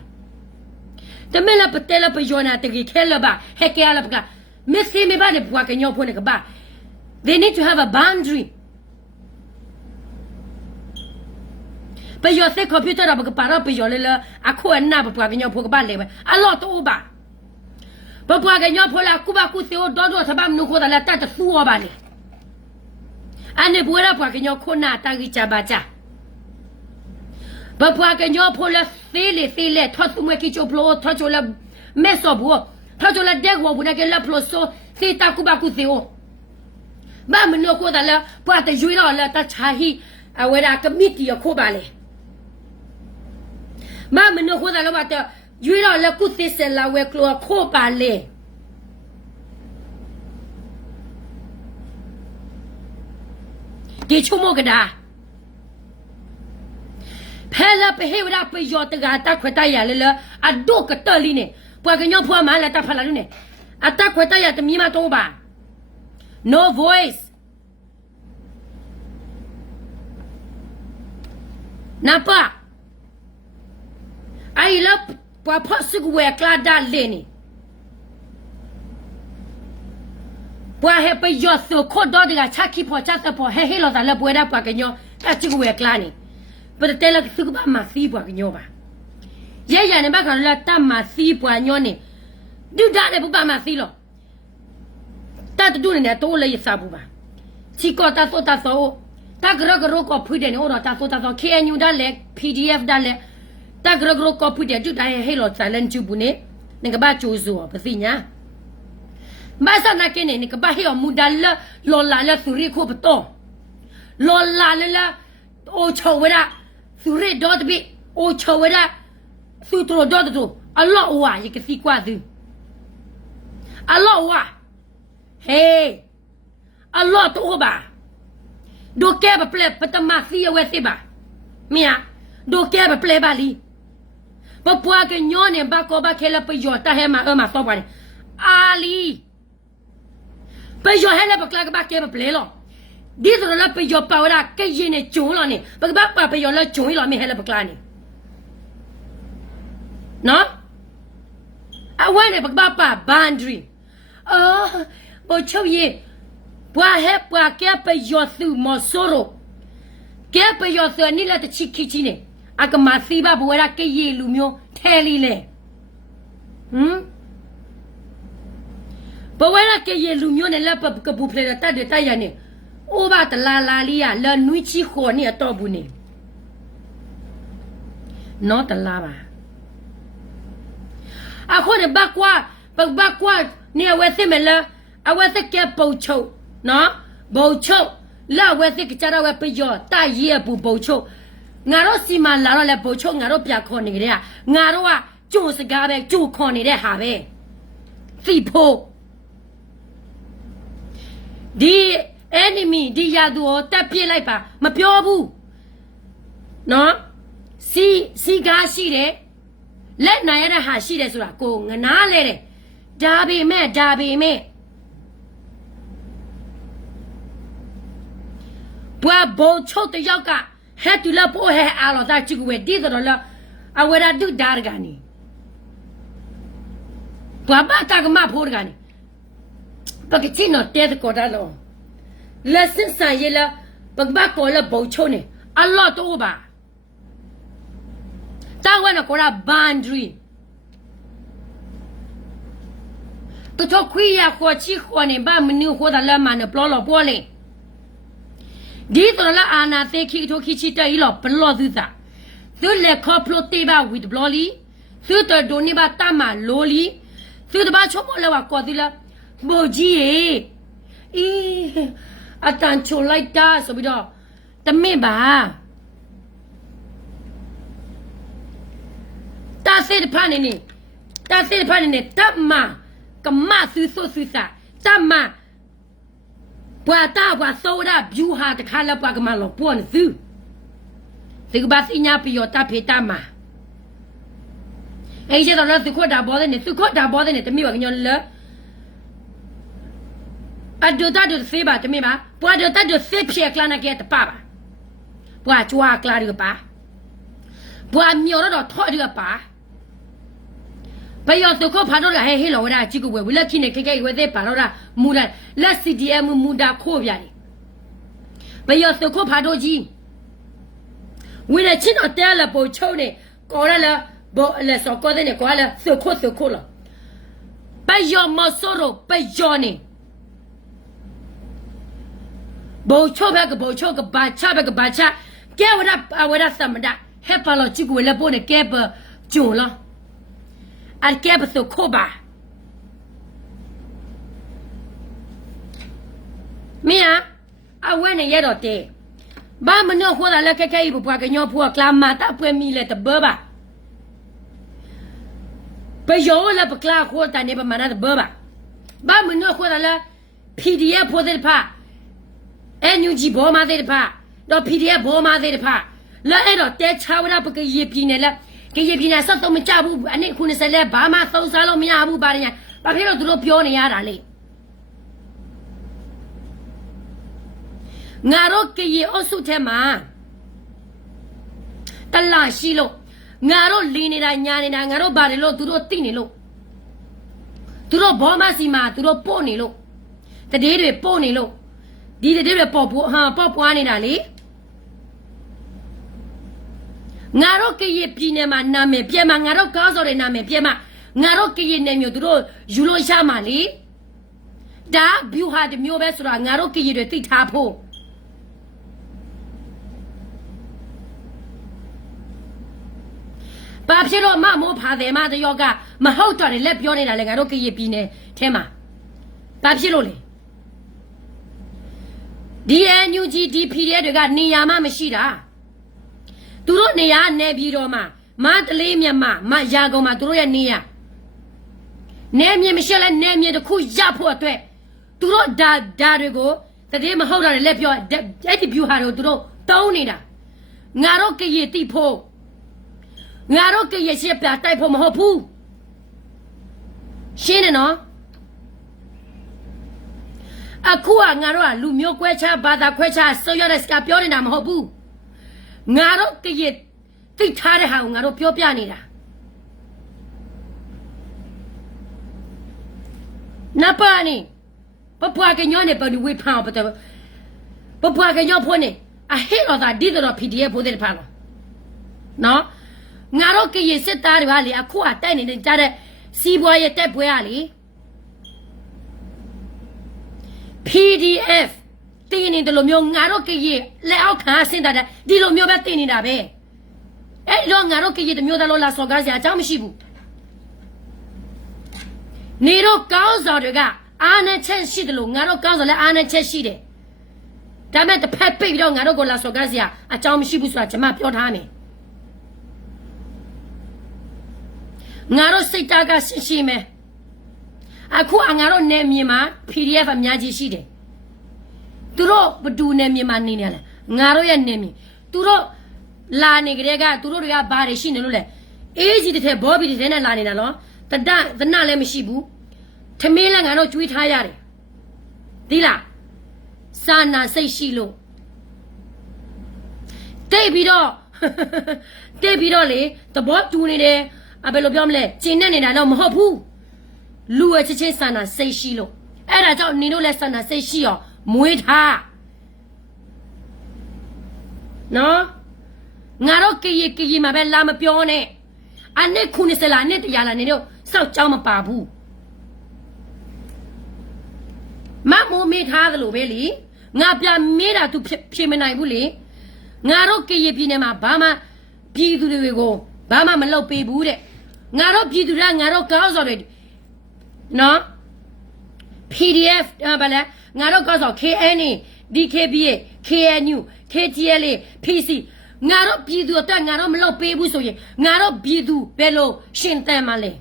တမလည်းပတဲလည်းပယောနာတကယ်ခဲလည်းပါဟဲကဲလည်းပကမစ်စီမပါလေပွားကညောဖို့နေကပါ they need to have a boundary ပယောစေကွန်ပျူတာဘကပါရပယောလေအခုအနာဘပွားကညောဖို့ကပါလေအလောတော့ပါဘပွားကညောဖို့လာကူဘာကူစေဒေါ်ဆဘာမနုခေါ်တာလည်းတတ်ဆူောပါလေအနေဘွေရဘွားကညောခုနာတာကြီးချပါချဘပွားကညောဖို့လာသေးလေထော့သူမကီချိုပလိုထော့ချိုလာမဲဆောဘူထော့ချိုလာဒက်ဝဘူးနကလာပလိုဆိုစေတာကူဘာကူစေဘာမနုခေါ်တာလည်းဘွားတရွေးတော့လည်းတချာဟီအဝဲရာကမစ်တီရခိုးပါလေမမနုခေါ်တာလည်းဘာတရွေးတော့လည်းကုသစ်ဆလာဝဲကလောခိုးပါလေဒီချုံမကဒါဖဲလာပဟေဝရာပယောတကတာခွတရလေလအဒုကတလီနေပွားကညောဖွာမလာတဖလာလူနေအတခွတရတမီမတော့ပါ no voice နာပါအိုင်လပ်ပွားဖတ်စကွယ်ကလာဒါလေနေပွားဟဲပယောဆိုခေါ်တော့ဒီကချခိဖို့ချတ်ဖို့ဟဲဟဲလောသာလပွေရပွားကညောအချကွယ်ကလာနေပဒတဲလကစုကပါမစီပွားကညောပါရဲရနေဘကလာတမစီပွားညောနေဒုဒါနေပပမစီလောတတ်တူနေတော့လေစာဘူးပါချီကောတာဆိုတာဆိုတဂရဂရကိုဖွေတယ်နော်တာဆိုတာဆို KNU ဒါလေ PDF ဒါလေတဂရဂရကိုဖွေတယ်ဒုဒါဟဲလော silent ချဘူးနေငကဘာချိုးဆိုပစီညာမဆနာကင်းနေကဘာဟေမူဒါလလောလာလသူရီခိုပတော့လောလာလလအိုချဝရသူရီဒေါ်တဘီအိုချဝရသူထရဒေါ်တူအလောဝါယကစီကွာသူအလောဝါဟေးအလောတော့ပါဒိုကဲဘပလက်ပတမစီဝဲစီပါမီယာဒိုကဲဘပလက်ပါလီပပွားကညောနေဘကောဘခဲလပယောတဟဲမှာမစောပါနေအာလီပယောဟဲလဘကလကဘကဲဘပလဲလောဒီစရလပယောပါဝရကဲရင်နေကျုံလောနေဘကဘပါပယောလကျုံလောမီဟဲလဘကလာနေနော်အဝဲနေဘကဘပါဘန်ဒရီအော်ဘောချုံရီဘွာဟဲဘွာကဲပယောစုမောဆိုရိုကဲပယောဆနီလာတချီခီချီနေအကမစီဘဘဝရကဲရီလူမျိုးထဲလီလေဘဝရကဲရီလူမျိုးနဲ့လက်ပကပူဖလေတတ်တဲ့တိုက်ရနေအိုးဘတလာလာလီရလနွီချီခေါ်နေတော့ဘူးနေနော်တလာပါအခုနေဘကွာနေဝဲစမလာအဝဲစကဲပုံချုပ်နော်ပုံချုပ်လာဝဲစကကြရဝဲပယောတရရပူပုံချုပ်ငါတို့စီမလာတော့လဲပုံချုပ်ငါတို့ပြခေါ်နေကြတဲ့ငါတို့ကကျိုးစကားပဲကျိုးခေါ်နေတဲ့ဟာပဲစီဖို့ဒီ enemy ဒီရသူကိုတက်ပြစ်လိုက်ပါမပြောဘူးနော်စီကားရှိတယ်လက်နိုင်ရတဲ့ဟာရှိတယ်ဆိုတာကိုငနာလဲတယ်ဒါပေမဲ့ဘွာဘုံချုပ်တယောက်ကဟဲတူလပိုဟဲအားလို့ဒါချီကွယ်ဒီတော့လ awera du dargani baba tagma phorgani pakchino ted kodalo lesson sa yela pagba kola bauchone allah to ba tawana kora boundary to kwiya ko chi ko ne ba mnu ko da la ma ne plo lo po le di to la ana te ki to ki chi tai lo plo du da tu le ko plo te ba with bloli tu to do ni ba ta ma lo li tu da ba cho mo le wa ko di la bo ji ye e atan cho lai ta so bi do ta me ba ta se de pa ne ni ta se de pa ne ta maကမဆူဆူဆူစာတမဘွာတာဘွာဆိုဒါဘျူဟာတခါလပွားကမလောပွန်စုဒီကဘာစညာပီယောတာဖေတာမအဲ့ကျတော့သူခွတ်တာဘောတဲ့နေသူခွတ်တာဘောတဲ့နေတမိပါကညောလအဒိုတာဒိုစေးပါတမိပါဘွာဒိုတာဒိုစေးဖြက်ကလာနာကဲတပါပါဘွာချွာကလာရပါဘွာမြော်တော့ထော့ရပါဘယ်ရောက်တော့ဖာတော့ဟဲဟဲလောဝဒါကြည့်ကိုဝဲလက်ခိနေခိခိဝဲသေးပါတော့မူလာလက် CDM မူတာခိုးပြတယ်ဘယ်ရောက်တော့ဖာတော့ကြီးဝိရချင်းတော့တဲလပိုချုံနေကောရလာဘောလဲစောကောတဲ့နေကောလာစခိုးလာဘယ်ရောက်မစောတော့ဘယ်ရောက်နေဘောချုံဘကဘောချုံကဘာချဘကဘာချကဲဝဒါသမဒဟဲပါလို့ကြည့်ကိုလဲပိုနေကဲပဂျုံလားအကဲပစုခိုးပါမင်းအဝဲနေရတော့တဲ့ဘာမနှောခေါ်တာလက်ခက်ခဲဘွားကညောဖွာကလာမတာပွဲမီလက်တဘောပါဘယ်ရောလပကလာခေါ်တာနေပမနာတဘောပါဘာမနှောခေါ်တာလက် PDF ဖို့တဲ့ဖာ NUG ဘောမတဲ့ဖာတော့ PDF ဘောမတဲ့ဖာလဲအဲ့တော့တဲချဝရပကရေပြင်းနေလက်ကရေပြင်းနေစတော့မကြဘူးအနေခုနှစ်ဆက်လဲဘာမှသုံးစားလို့မရဘူးပါရင်ဘာဖြစ်လို့သူတို့ပြောနေရတာလဲငါတို့ကရေအုပ်စုထဲမှာတလာရှိလို့ငါတို့လင်းနေတာညာနေတာငါတို့ဘာတွေလို့သူတို့သိနေလို့သူတို့ဘောမစီမှာသူတို့ပို့နေလို့တတိတွေပို့နေလို့ဒီတတိတွေပေါ့ပွားနေတာလေငါတို့ကရေပြည်နယ်မှာနာမည်ပြဲမှာငါတို့ကားစော်တဲ့နာမည်ပြဲမှာငါတို့ကရေနယ်မျိုးသူတို့ယူလို့ရမှာလေဒါဘျူဟာတမျိုးပဲဆိုတာငါတို့ကရေတွေသိထားဖို့ဘာဖြစ်တော့မမိုးဖာတယ်မတယောကမဟုတ်တော့တယ်လက်ပြောနေတာလေငါတို့ကရေပြည်နယ်ထဲမှာဘာဖြစ်လို့လဲဒီNUG PDF တွေကနေရာမှမရှိတာသူတို့နေရနေပြီးတော့မှမတလေးမြတ်မရာကုန်မှာသူတို့ရဲ့နေရနေမြင့်မရှိလဲနေမြင့်တစ်ခုရဖို့အတွက်သူတို့ဒါတွေကိုတတိမဟုတ်တာလည်းလက်ပြောအဲ့ဒီ view ဟာတို့သူတို့တုံးနေတာငါတို့ကရေတိဖို့ငါတို့ကရေရှစ်ပြတိုက်ဖို့မဟုတ်ဘူးရှင်းနေနော်အခုကငါတို့ကလူမျိုးကွဲခြားဘာသာခွဲခြားဆိုရတဲ့စကားပြောနေတာမဟုတ်ဘူးငါတို့ကရသိထားတဲ့ဟာကိုငါတို့ပြောပြနေတာနပါနီပပွားကညောနေပလူဝေးဖောင်းပတ်ပပွားကညောဖို့နေအဟဲတော့ဒါဒီတော့ PDF ဖို့တဲ့ဖာလို့နော်ငါတို့ကရစစ်သားတွေပါလေအခုကတိုက်နေတဲ့ကြားတဲ့စီးပွားရေးတက်ပွဲရလေ PDF တင်းနေတယ်လို့မျိုးငါတို့ကရလက်အောက်ခံဆင်းတာဒီလိုမျိုးပဲတင်းနေတာပဲအဲ့တော့ငါတို့ကရတမျိုးသားလို့လာစော်ကားစရာအကြောင်းမရှိဘူးနေတော့ကောင်းစော်တွေကအာဏာချက်ရှိတယ်လို့ငါတို့ကောင်းစော်လည်းအာဏာချက်ရှိတယ်ဒါမဲ့တစ်ဖက်ပိတ်ပြီးတော့ငါတို့ကိုလာစော်ကားစရာအကြောင်းမရှိဘူးဆိုတာကျွန်မပြောထားမယ်ငါတို့စိတ်ဓာတ်ကရှိမယ်အခုငါတို့နေမြေမှာ PDF အများကြီးရှိတယ်သူတို့ဘဒူနေမြေမှာနေနေလဲငါတို့ရဲ့နေမြေသူတို့လာနေကြတဲ့ကသူတို့တွေကဘာတွေရှိနေလို့လဲအေးကြီးတဲ့ဘောဘီတဲ့နဲ့လာနေတာနော်တနလည်းမရှိဘူးထမင်းလည်းငါတို့ကျွေးထားရတယ်ဒီလားစာနာစိတ်ရှိလို့တိတ်ပြီးတော့ တေးပြီးတော့လေသဘောတူနေတယ်ဘယ်လိုပြောမလဲကျင်းနေနေတာတော့မဟုတ်ဘူးလူရဲ့ချစ်ချင်းဆန္ဒစိတ်ရှိလို့အဲ့ဒါကြောင့်နင်တို့လည်းဆန္ဒစိတ်ရှိရောမွေးထားနော်ငါတို့ကကြီးမှာပဲလာမပြောနဲ့အနစ်90လားအနစ်100လားနင်တို့စောက်ကြောင်းမပါဘူးမမိုးမေးထားသလိုပဲလေငါပြမေးတာ तू ဖြေမနိုင်ဘူးလေငါတို့ကရင်ပြည်နယ်မှာဘာမှပြည်သူတွေကိုဘာမှမလုပ်ပေးဘူးတဲ့ငါတို့ပြည်သူတွေကငါတို့ကောင်းစော်တွေနော် PDF ဘာလဲငါတို့ကောင်းစော် KNA DKBA KNU KTLA PC ငါတို့ပြည်သူအတွက်ငါတို့မလုပ်ပေးဘူးဆိုရင်ငါတို့ပြည်သူဘယ်လိုရှင်သန်မှာလဲ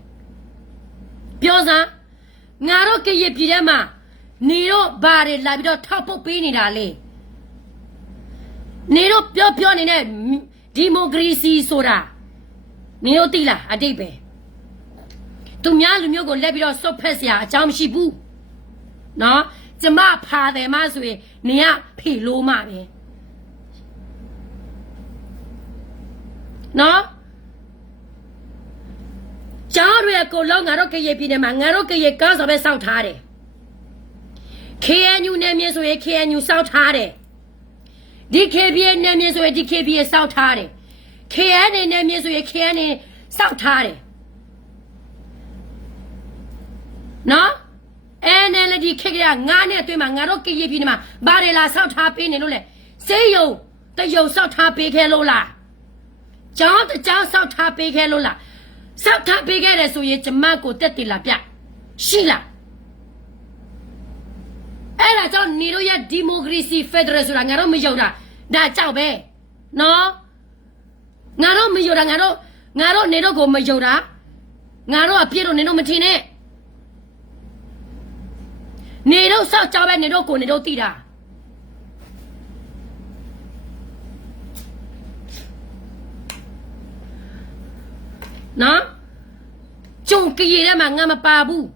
ပြောစမ်းငါတို့ကရင်ပြည်ထဲမှာနေတော့ဘာတွေလာပြီးတော့ထောက်ပုတ်ပေးနေတာလေနေတော့ပြောနေတဲ့ဒီမိုကရေစီဆိုတာနေတော့သိလားအတိတ်ပဲသူများလူမျိုးကိုလက်ပြီးတော့စုပ်ဖက်စရာအကြောင်းမရှိဘူးနော်ကျမဖာတယ်မဆိုရင်နေကဖေလို့မှပဲနော်ကျောင်းတွေကိုလုံးငါတို့ကရေပြည်နယ်မှာငါတို့ကရေကားစော်ပဲစောက်ထားတယ်KNU နဲ့မြေဆိုရင် KNU စောက်ထားတယ် DKBA နဲ့မြေဆိုရင် DKBA စောက်ထားတယ် KNA နဲ့မြေဆိုရင် KNA စောက်ထားတယ်နော်NLD ခေတ်ကငါနဲ့အတွင်းမှာငါတို့ကရေပြည်နယ်မှာဘာတွေလာစောက်ထားပေးနေလို့လဲစေယုံတယုံစောက်ထားပေးခဲ့လို့လားကျောင်းတကျောင်းစောက်ထားပေးခဲ့လို့လားစောက်ထားပေးခဲ့တယ်ဆိုရင်ကျမကိုတက်တည်လာပြရှိလားအဲ့ဒါကြောင့်နေတို့ရဲ့ဒီမိုကရေစီဖက်ဒရယ်ဆိုတာငါတို့မယုံတာဒါကြောက်ပဲနော်ငါတို့မယုံတာငါတို့နေတို့ကိုမယုံတာငါတို့အပြည့်တော့နေတို့မထင်နဲ့နေတို့စောက်ကြောက်ပဲနေတို့ကိုနေတို့သိတာနော်ကျုံကြည်ထဲမှာငါမပါဘူး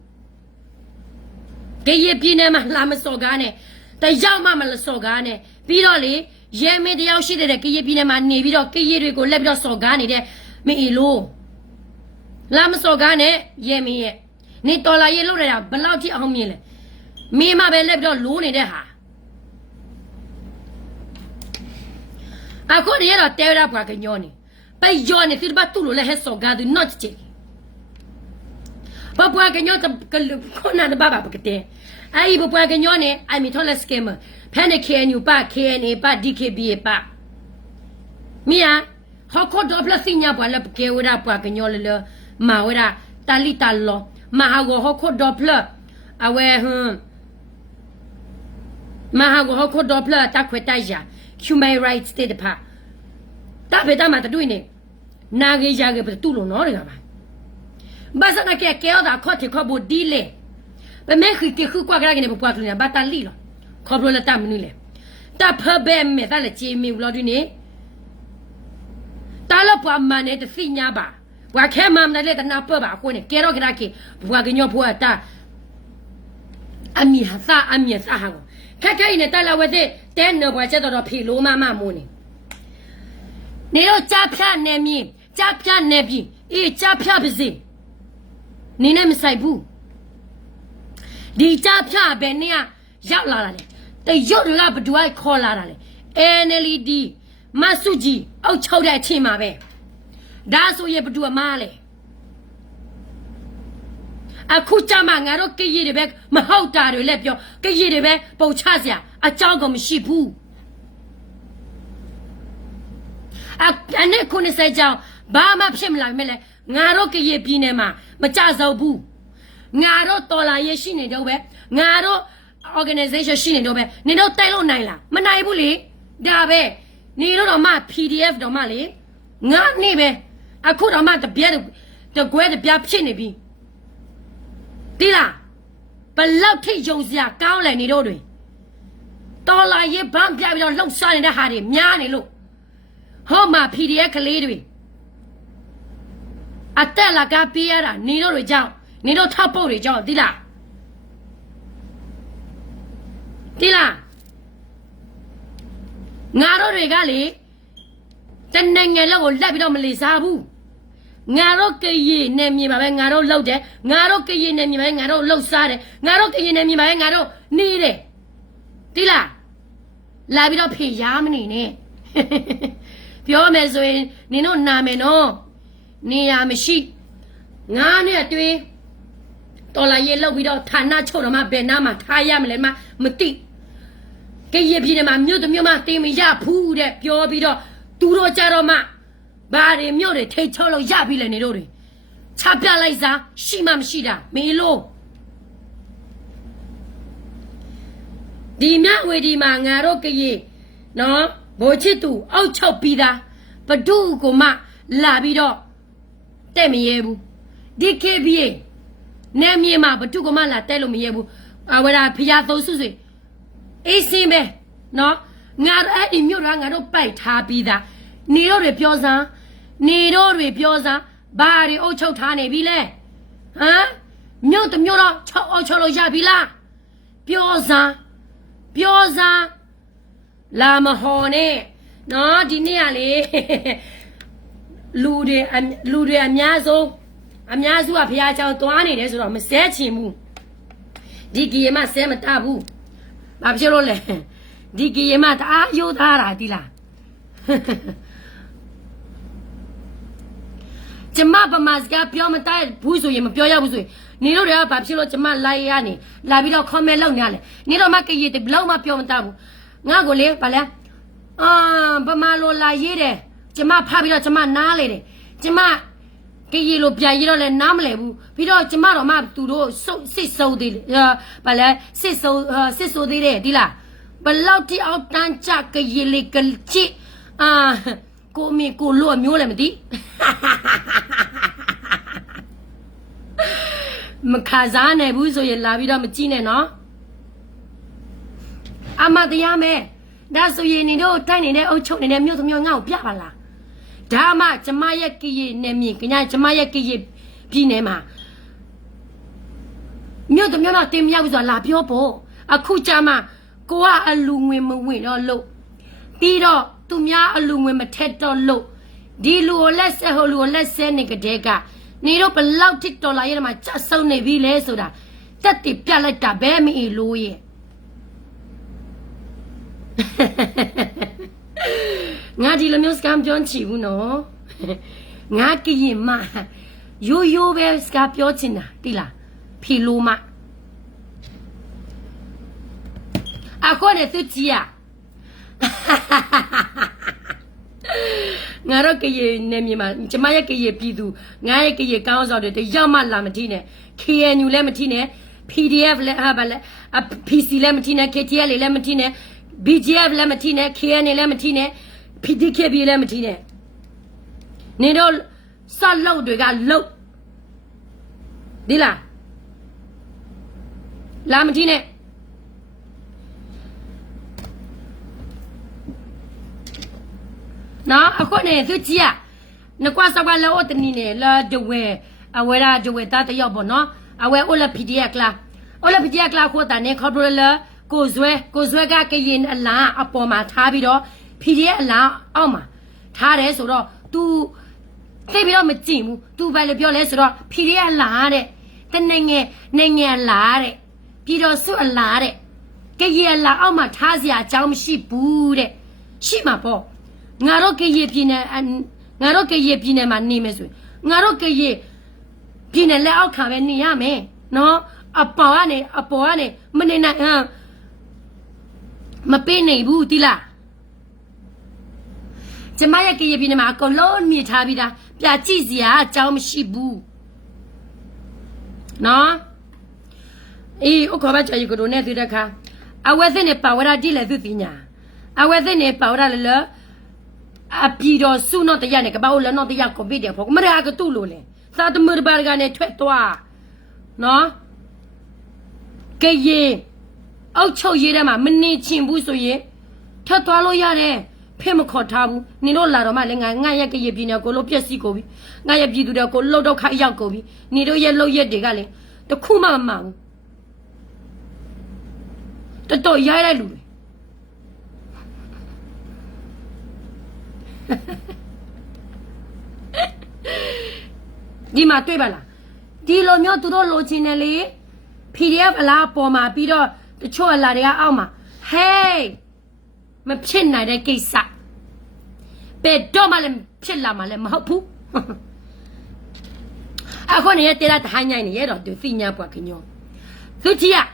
ကရေပြင်းထဲမှာလာမစော်ကားနဲ့တယောက်မှမလစော်ကားနဲ့ပြီးတော့လေရဲမင်းတယောက်ရှိတဲ့ကရေပြင်းထဲမှာနေပြီးတော့ကရေတွေကိုလက်ပြီးတော့စော်ကားနေတဲ့မင်းအီလိုလာမစော်ကားနဲ့ရဲမင်းရဲ့နေတော်လာရေးလောက်ရတာဘလောက်ထိအောင်မြင်လဲမင်းမပဲလက်ပြီးတော့လိုးနေတဲ့ဟာအခုတည်းတော့တဲရပွားကညောနေไปย้อนเนี่ยที่บ้านตู้เลยให้ส่งการดูนอตเจป้าปัวกันย้อนกับคนนั้นบ้าปกติไอ้ป้าปัวกันย้อนเนี่ยไอ้มีทอลสเกมแพ้ใน KNU ป้า KNA ป้า DKBA ป้ามีอ่ะเขาโคตรพลัสสิญญาปัวแล้วเกวราปัวกันย้อนเลยมาเวลาตาลิตาลอมาหาว่าเขาโคตรพลัสเอาไว้มาหาว่าเขาโคตรพลัสตาขวดตายา human rights เตดป้าตาเปตามาตาด้วยเนี่ยนาเกยาเกไปตู้ลงน้อเลยครับบ้านสักแก่แก้วตาข้อที่ข้อบดีเลยเป็นแม่คือกว่ากันเนี่ยบอกว่าคือเนี่ยบ้านตาลีหรอขอบรู้แล้วตามนี่เลยตาเพิ่มแบบเมื่อตาเลยจีมิวเราด้วยเนี่ยตาเราพอมาเนี่ยจะสิ่งยาบ่าว่าแค่มามันเลยแต่นาเปิดบ่าคนเนี่ยแก้วกันได้กี่บอกว่ากันยอพัวตาอามีหาซาหางแค่เนี่ยตาเราว่าเต้นเนื้อว่าจะต้องผีรู้มาโมนี่เนี่ยเราจับพลาดเนี่ยมีจับพลาดเนี่ยพี่จับพลาดไปสินี่เนี่ยไม่ใส่บูดีจับพลาดแบบเนี่ยยับลาเลยแต่ยอดเราไปดูไอ้คอลาเลย NLD มาสุจีเอาเช่าได้ที่มาแบบดาสุเยไปดูมาเลยอะคุจามางานเราเกย์เด็กแบบมาเข้าตาเลยแล้วเปียวเกย์เด็กแบบปูชาเสียอาเจ้าก็ไม่ชิบูอันนี้คนเสียเจ้าบ้ามาเพิ่มหลังไม่เลยงานเราเกย์ปีเนี่ยมาจ้าเจ้าบูงานเราตัวลายชินเนี่ยเดียวแบบงานเรา organization ชินเนี่ยเดียวแบบเนี่ยเราเต้นเราไหนล่ะมันไหนบุรีดาแบบนี่เรามา PDF เรามาเลยงานนี่แบบอะคุณเรามาจะเบียดจะกวยจะเบียดชินเนี่ยพี่ดีล่ะเป็นเล่าที่ยงเสียก้าวเลยนี่เราด้วยตัวลายบ้านเบียดเราลงซ้ายเนี่ยหาดิมีอะไรลูกห้องมา PDF คลีด้วยอัตแต่ละกาเปียร่ะนี่เราด้วยเจ้านี่เราทับปุ๊บด้วยเจ้าดีล่ะงานเราด้วยกันเลย တနိုင်ငံလောက်ကိုလက်ပြီးတော့မလီစားဘူးငါတို့ကရင်နဲ့မြေပါပဲငါတို့လှုပ်တယ်ငါတို့ကရင်နဲ့မြေပါပဲငါတို့လှုပ်စားတယ်ငါတို့ကရင်နဲ့မြေပါပဲငါတို့နေတယ်တိလားလာပြီးတော့ဖေးရမနေနဲ့ပြောမယ်ဆိုရင်နင်တို့နာမယ်နော်နေရမရှိငါနဲ့တွေ့တော်လာရေလောက်ပြီးတော့ဌာနချုပ်တော့မှဘယ်နာမှာထားရမလဲမသိကရပြည်နယ်မှာမြို့တစ်မြို့မှာတင်မရဘူးတဲ့ပြောပြီးတော့သူတို့ကြတော့မှဘာတွေမြို့တွေထိတ်ချုပ်လို့ရပြီလေနေတို့တွေချပြလိုက်စားရှိမှမရှိတာမေလို့ဒီမြဝေဒီမှာငါတို့ကရနော်ဘိုးချစ်သူအောက်ချုပ်ပြီးသားဘဒုကိုမှလာပြီးတော့တဲ့မရဲဘူးဒီ KBA နေမြေမှာဘဒုကမှလာတဲ့လို့မရဲဘူးဝရဖျားသုံးစုစေအေးစင်းပဲနော်ငါအဲ့ဒီမြို့တော်ငါတို့ပိုက်ထားပြီးသားနေတို့တွေပြောစမ်းနေတို့တွေပြောစမ်းဘာတွေအုပ်ချုပ်ထားနေပြီလဲဟမ်မြို့တစ်မြို့တော့အုပ်ချုပ်လို့ရပြီလားပြောစမ်းလာမဟော်နဲ့နော်ဒီနေ့ကလေလူတွေအများစုကဖျားချောင်းသွားနေတယ်ဆိုတော့မဆဲချင်ဘူးဒီကြီးမဆဲမတဘူးဘာဖြစ်လို့လဲဒီကြီးမတအားရိုးသားတာဒီလားကျမပမာစကားပြောမတတ်ဘူးဆိုရင်မပြောရဘူးဆိုရင်နေတို့တွေကဘာဖြစ်လို့ကျမလိုက်ရနေလာပြီးတော့ comment လုပ်နေရလဲနေတော့မကကြီးတဘလောက်မှပြောမတတ်ဘူးငါကိုလေဗာလဲပမာလိုလာရေးတယ်ကျမဖတ်ပြီးတော့ကျမနားလေတယ်ကျမကကြီးလိုပြရေးတော့လဲနားမလဲဘူးပြီးတော့ကျမတော့မှသူတို့စစ်ဆိုးသေးဗာလဲစစ်ဆိုးသေးတယ်ဒီလားဘလောက်တိအောင်တန်းကြကကြီးလေးကချစ်ကိုမီကိုလို့မျိုးလည်းမသိမခါစားနိုင်ဘူးဆိုရင်လာပြီးတော့မကြည့်နဲ့နော်အမတရားမဲဒါဆိုရင်နေတို့တိုက်နေတဲ့အုပ်ချုပ်နေတဲ့မြို့သမီးငါ့ကိုပြပါလားဒါမှကျမရဲ့ကကြီးနဲ့မြင်ကညာကျမရဲ့ကကြီးပြည်နယ်မှာမြို့သမီးတော့တင်မရဘူးဆိုတာလာပြောဖို့အခုကြမှာကိုကအလူငွေမဝင်တော့လို့ပြီးတော့သူများအလူငွေမထက်တော့လို့ဒီလူကိုလက်ဆက်ဟိုလူကိုလက်ဆဲနေကြတဲ့ကနေတို့ဘလောက်တစ်ဒေါ်လာရဲမှာကျဆုံးနေပြီလဲဆိုတာတက်တည်ပြလိုက်တာဘဲမအီလို့ရဲ့ငါဒီလိုမျိုးစကမ်းပြောချင်ဘူးနော်ငါကရင်မရိုးပဲစကားပြောချင်တာတိလားဖီလိုမအခုနဲ့သူကြည့်ရငါတို့ကရင်နေမြေမှာကျမရဲ့ကရင်ပြည်သူငါရဲ့ကရင်ကောင်းဆောင်တွေတယောက်မှလာမထီးနဲ့ KNU လည်းမထီးနဲ့ PDF လည်းဟာပါလဲ PC လည်းမထီးနဲ့ KTL လည်းမထီးနဲ့ BGF လည်းမထီးနဲ့ KNL လည်းမထီးနဲ့ PDKB လည်းမထီးနဲ့နေတော့ဆော့လောက်တွေကလောက်ဒီလားလာမထီးနဲ့နော်အခုနေသူကြည့်ရနကွာစကွာလောတနီနေလာဒဝဲအဝဲရာဒဝဲတာတယောက်ပေါ့နော်အဝဲအိုလာ PDF ကလာခိုးတာနေခေါ်ပရလာကိုဇွဲကကရင်အလားအပေါ်မှာထားပြီးတော့ PDF အလားအောက်မှာထားတယ်ဆိုတော့ तू သိပြီးတော့မကြည့်ဘူး तू ဘာလဲပြောလဲဆိုတော့ PDF အလားတဲ့တနိုင်ငံအလားတဲ့ပြီးတော့စုအလားတဲ့ကရင်အလားအောက်မှာထားစရာအကြောင်းမရှိဘူးတဲ့ရှိမှာပေါ့ငါတို့ကရပြည်နယ်မှာနေမယ်ဆိုရင်ငါတို့ကရပြည်နယ်လက်အောက်ခံပဲနေရမယ်နော်အပေါ်ကနေမနေနိုင်မပေးနိုင်ဘူးတိလားကျမရဲ့ကရပြည်နယ်မှာအကုန်လုံးမြင်ထားပြီးသားပြကြည့်စရာအကြောင်းမရှိဘူးနော်အေးဥက္ခဘချာရီကိုတို့နဲ့တွေ့တဲ့ခါအဝဲသိနေပါဝရတိလည်းသူပညာအဝဲသိနေပါဝရလည်းအပြည်တော်စုတော့တရနဲ့ကပောက်လည်းတော့တရကိုပြတယ်ဖို့မရကတူလို့လေသာတမရဘာကနေထွက်သွားနော်ကရေအောက်ချုပ်ရေးထဲမှာမနေချင်ဘူးဆိုရင်ထွက်သွားလို့ရတယ်ဖဲမခေါ်ထားဘူးနင်တို့လာတော့မှလည်းငါရက်ကရပြည်နယ်ကိုလို့ပြက်စီကိုပြီငါရပြည်သူတွေကိုလှုပ်တော့ခါရောက်ကိုပြီနင်တို့ရဲ့လှုပ်ရက်တွေကလည်းတခုမှမမှန်ဘူးတော်ရိုက်လိုက်လူတွေ ဒီမှာတွေ့ပါလားဒီလိုမျိုးသူတို့လိုချင်တယ်လေ PDF အလားပေါ်မှာပြီးတော့တချို့အလားတွေကအောက်မှာ hey မဖြစ်နိုင်တဲ့ကိစ္စဘယ်တော့မှလည်းဖြစ်လာမှလည်းမဟုတ်ဘူးအခုနေရတဲ့တဟိုင်းညိုင်းနေရတော့သူသိညာပွားခင်ညောသူကြီးอ่ะ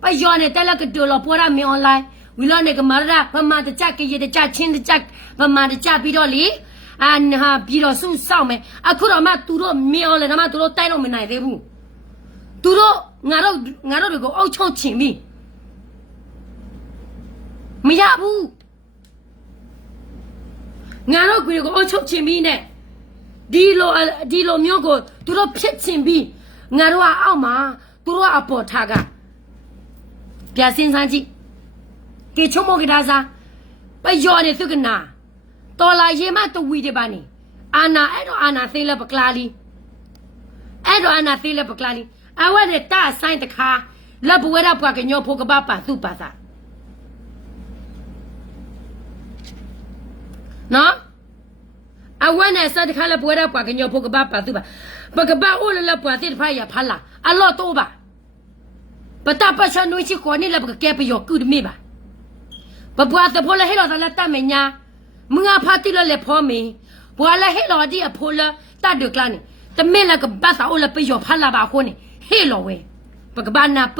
ไปย้อนเนี่ยแต่ละก็ตัวเราพอได้มีออนไลน์วิลาเนี่ยก็มาระประมาณจะจักกี่จะจักชิ้นจะจักประมาณจะจักပြီးတော့လေဟာပြီးတော့စုစောက်မယ်အခုတော့မှသူတို့มีออนไลน์တော့မှသူတို့တိုက်လို့မနိုင်သေးဘူးသူတို့ငါတို့တွေကိုအုပ်ချုပ်ချင်ပြီမရဘူးငါတို့ကိုအုပ်ချုပ်ချင်ပြီနဲ့ဒီလိုမျိုးကိုသူတို့ဖြစ်ချင်ပြီငါတို့ကအောက်မှာသူတို့ကအပေါ်ထားကပြစင်းစမ်းကြည့်ကေချုံမကဒါစားไปย้อนနေသုကနာတော်လာရေမတဝီတွေပါနေအာနာအဲ့တော့အာနာသိလဲပကလာလီအဲ့တော့အာနာသိလဲပကလာလီအဝဲတဲ့တဆိုင်တခါလက်ဘဝရပွားကညောဖို့ကပပါသူပါစားနော်အဝဲနဲ့စတခါလက်ဘဝရပွားကညောဖို့ကပပါသူပါပကပအိုလလပွားတဲ့ဖိုင်ရဖလာအလောတော့ပါปะตาปะชะนุชิขอนี่ละบกแกไปยอกูดมีบ่ปะบัวตะพอละให้เราตะละตะเมญามึงอาพาติละเลพอมีบัวละให้เราดิอพอละตะดึกละนี่ตะเมละกะบะสาโอละไปยอพาละบาโคนี่ให้เราเวปะกะบานาเป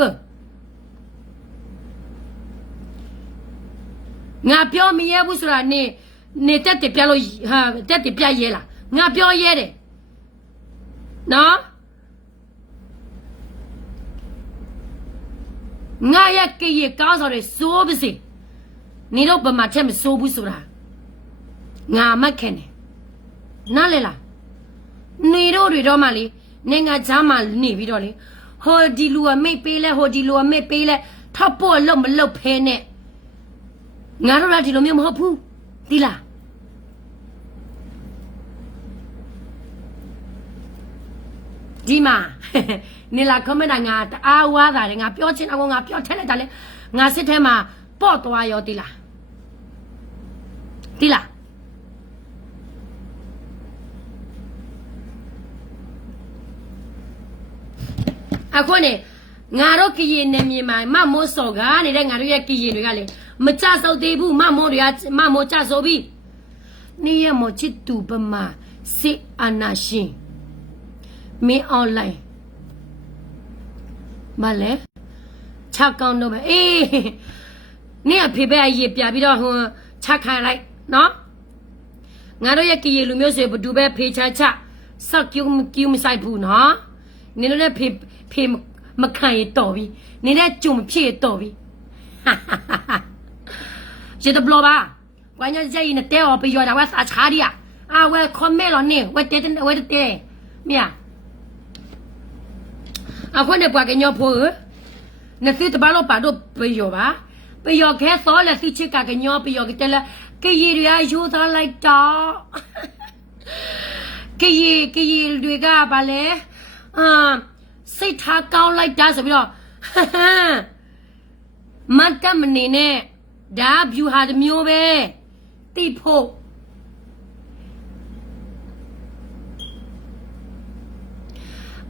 งาပြောမရဲဘူးဆိုတာနေတက်တပြလို့ဟာတက်တပြရဲလားငါပြောရဲတယ်နော်ငါရကရေကောင်းစော်တွေစိုးပါစေနေတော့ဗမာချက်မစိုးဘူးဆိုတာငါမခင်တယ်နားလေလားနေတော့တွေတော့မှလေနေငါချမ်းမှနေပြီးတော့လေဟိုဒီလူကမိတ်ပေးလဲဟိုဒီလူကမိတ်ပေးလဲထောက်ဖို့လုံးမလုံးဖဲနဲ့ငါတို့ကဒီလိုမျိုးမဟုတ်ဘူးဒီလားဒီမှာနေလာ comment ငါတအားဝါတာလေငါပြောချင်အောင်ငါပြောထက်လိုက်တာလေငါစစ်ထဲမှာပေါ့သွားရောဒီလားအခုနေငါတို့ကရင်နေမြေမှာမမိုးစော်ကနေတဲ့ငါတို့ရဲ့ကရင်တွေကလေမကြစောက်သေးဘူးမမိုးကြစော်ပြီနေရမချစ်တူပမာစစ်အာနာရှင်မင်းအွန်လိုင်းမလဲချကောင်းတော့ပဲအေးနင့်အဖေပဲအရေးပြပြီးတော့ဟိုချခိုင်းလိုက်နော်ငါတို့ရဲ့ကီရီလူမျိုးဆိုဘဒူပဲဖေချချဆောက်ကျူမဆိုင်ဘူးနော်နင်တို့လည်းဖေမခံရတော့ပြီနင်လည်းကြုံမဖြစ်တော့ပြီရတဲ့ဘလောပါဝိုင်းရကြရင်တဲ့အော်ပြီးရတာဝါစာချားရီအာဝဲကွန်မဲလောနေဝဲတဲ့မြာအခုနေပွားကညောဖို့နေစစ်တဘာလို့ပါတော့ပြေရောပါပြေရောခဲစောလဲစစ်ချစ်ကညောပြေရောကတလဲကရီရယူသားလိုက်တော့ကရီတွေကပါလဲစိတ်ထားကောင်းလိုက်တာဆိုပြီးတော့မတ်တမနေနဲ့ဒါဘ ्यू ဟာတမျိုးပဲတိဖို့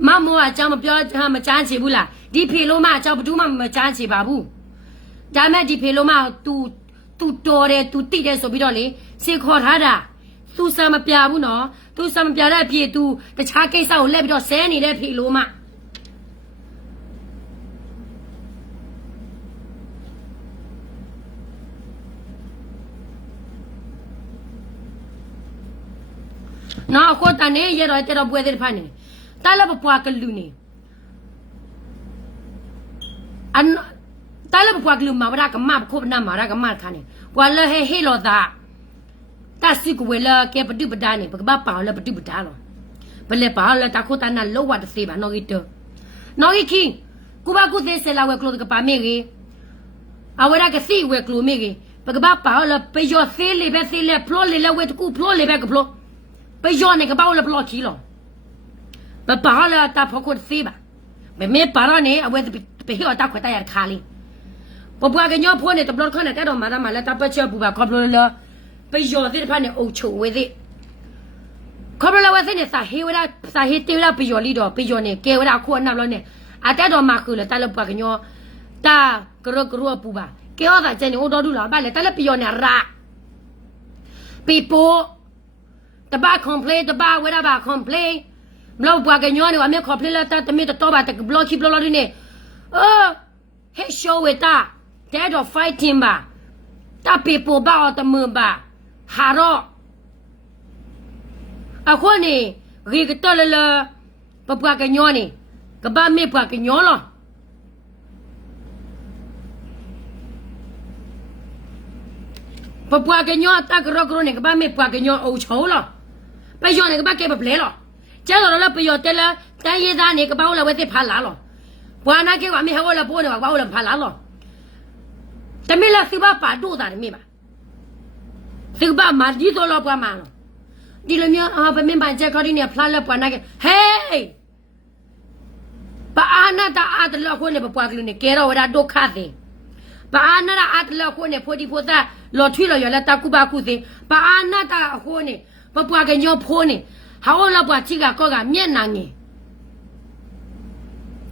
မမောအကြောင်းမပြောမချမ်းချေဘူးလားဒီဖေလို့မအကြောင်းဘယ်သူမှမချမ်းချေပါဘူးဒါမဲ့ဒီဖေလို့မ तू တော်တယ် तू တိတယ်ဆိုပြီးတော့လေစေခေါ်ထားတာ तू စံမပြဘူးနော် तू စံမပြတဲ့အဖြစ် तू တခြားကိစ္စကိုလက်ပြီးတော့ဆဲနေတဲ့ဖေလို့မနော်ကိုတန်နေရတော့တဲ့တော့ပွဲတဲ့ဖိုင်နေတာလဘပွားကလူနေအန်တာလဘပွားကလူမှာဗရာကမခုဘနာမှာရာကမခါနေပွာလဟေလောတာတဆီကဝဲလာကဲပတုပဒါနေပကပပါလပတုပဒါလောဘလေပါလတာခိုတနာလောဝတ်စေပါနော်ဂီတောနော်ဂီခင်းကူဘာကူသေးဆလာဝဲကလိုကပါမေကြီးအဝရကစီဝဲကလိုမေကြီးပကပပါလပေယောသေးလေပဲသေးလေဖလိုလေလဝဲတကူဖလိုလေပဲကဖလိုပေယောနေကပါလဖလိုခီလောပပါလာတာဖခုတ်သေးပါမေပါရနေအဝဲပေဟောတာခွတ်တရခါလီပပွားကညောဖိုးနေတဘလခနဲ့တဲ့တော့မာမလာတာပချပူပါကဘလလ ไปยอที่พันเนี่ยโอชูเวดิเขาบอกแล้วว่าเส้นเนี่ยสาเหตุว่าสาเหตุว่าไปยอลีดอไปยอเนี่ยเกว่าควรนับแล้วเนี่ยอาแต่ดอมาคือเลยแต่ละปากกันยอตากระกรัวปูบาเกว่าแต่เจนโอดอดูหล่ะบ้านเลยแต่ละไปยอเนี่ยระปีโปตะบ้าคอมเพลตะบ้าเวลาบ้าคอมเพลเราปากกันยอเนี่ยว่าไม่คอมเพลแล้วแต่ไม่ตัวบ้าแต่บล็อกคลิปบล็อกเนี่ยเฮ้โชว์เวต้าแต่ดอไฟทีมบ้าตาปีโปบ้าเอาแต่มือบ้าฮาร์ အခုနေရီကတော့လပပကညောနေကဘာမေပကညောလောပပကညောတကရကရနေကဘာမေပကညောအိုချောလောไปยอနေကဘာကေပပလဲလောကျတော့လပယောတဲလာတန်ရည်သားနေကဘာဝလဝဲသိဖာလာလောဘွာနာကေကမေဟောလပိုးနေဘာဝလဖာလာလောတမေလာစီဘာပါတို့တာနေမေပါစီဘာမာဒီတော့လောပွားမာလောဒီလိုမျိုးပဲမင်းပါချက်ခေါ်ဒီနေဖလားလက်ပွားနာကဟေးပါအာနာတာအတလောခုနေပပွားကလူနေကဲတော့ဝဒဒုက္ခသေးပါအာနာတာအတလောခုနေဖိုဒီဖိုတာလော်ထွေလော်ရလက်တာကုပါကုသေးပါအာနာတာခုနေပပွားကညောဖိုးနေဟာဝလောက်ပွားချိကကောကမျက်နာငင်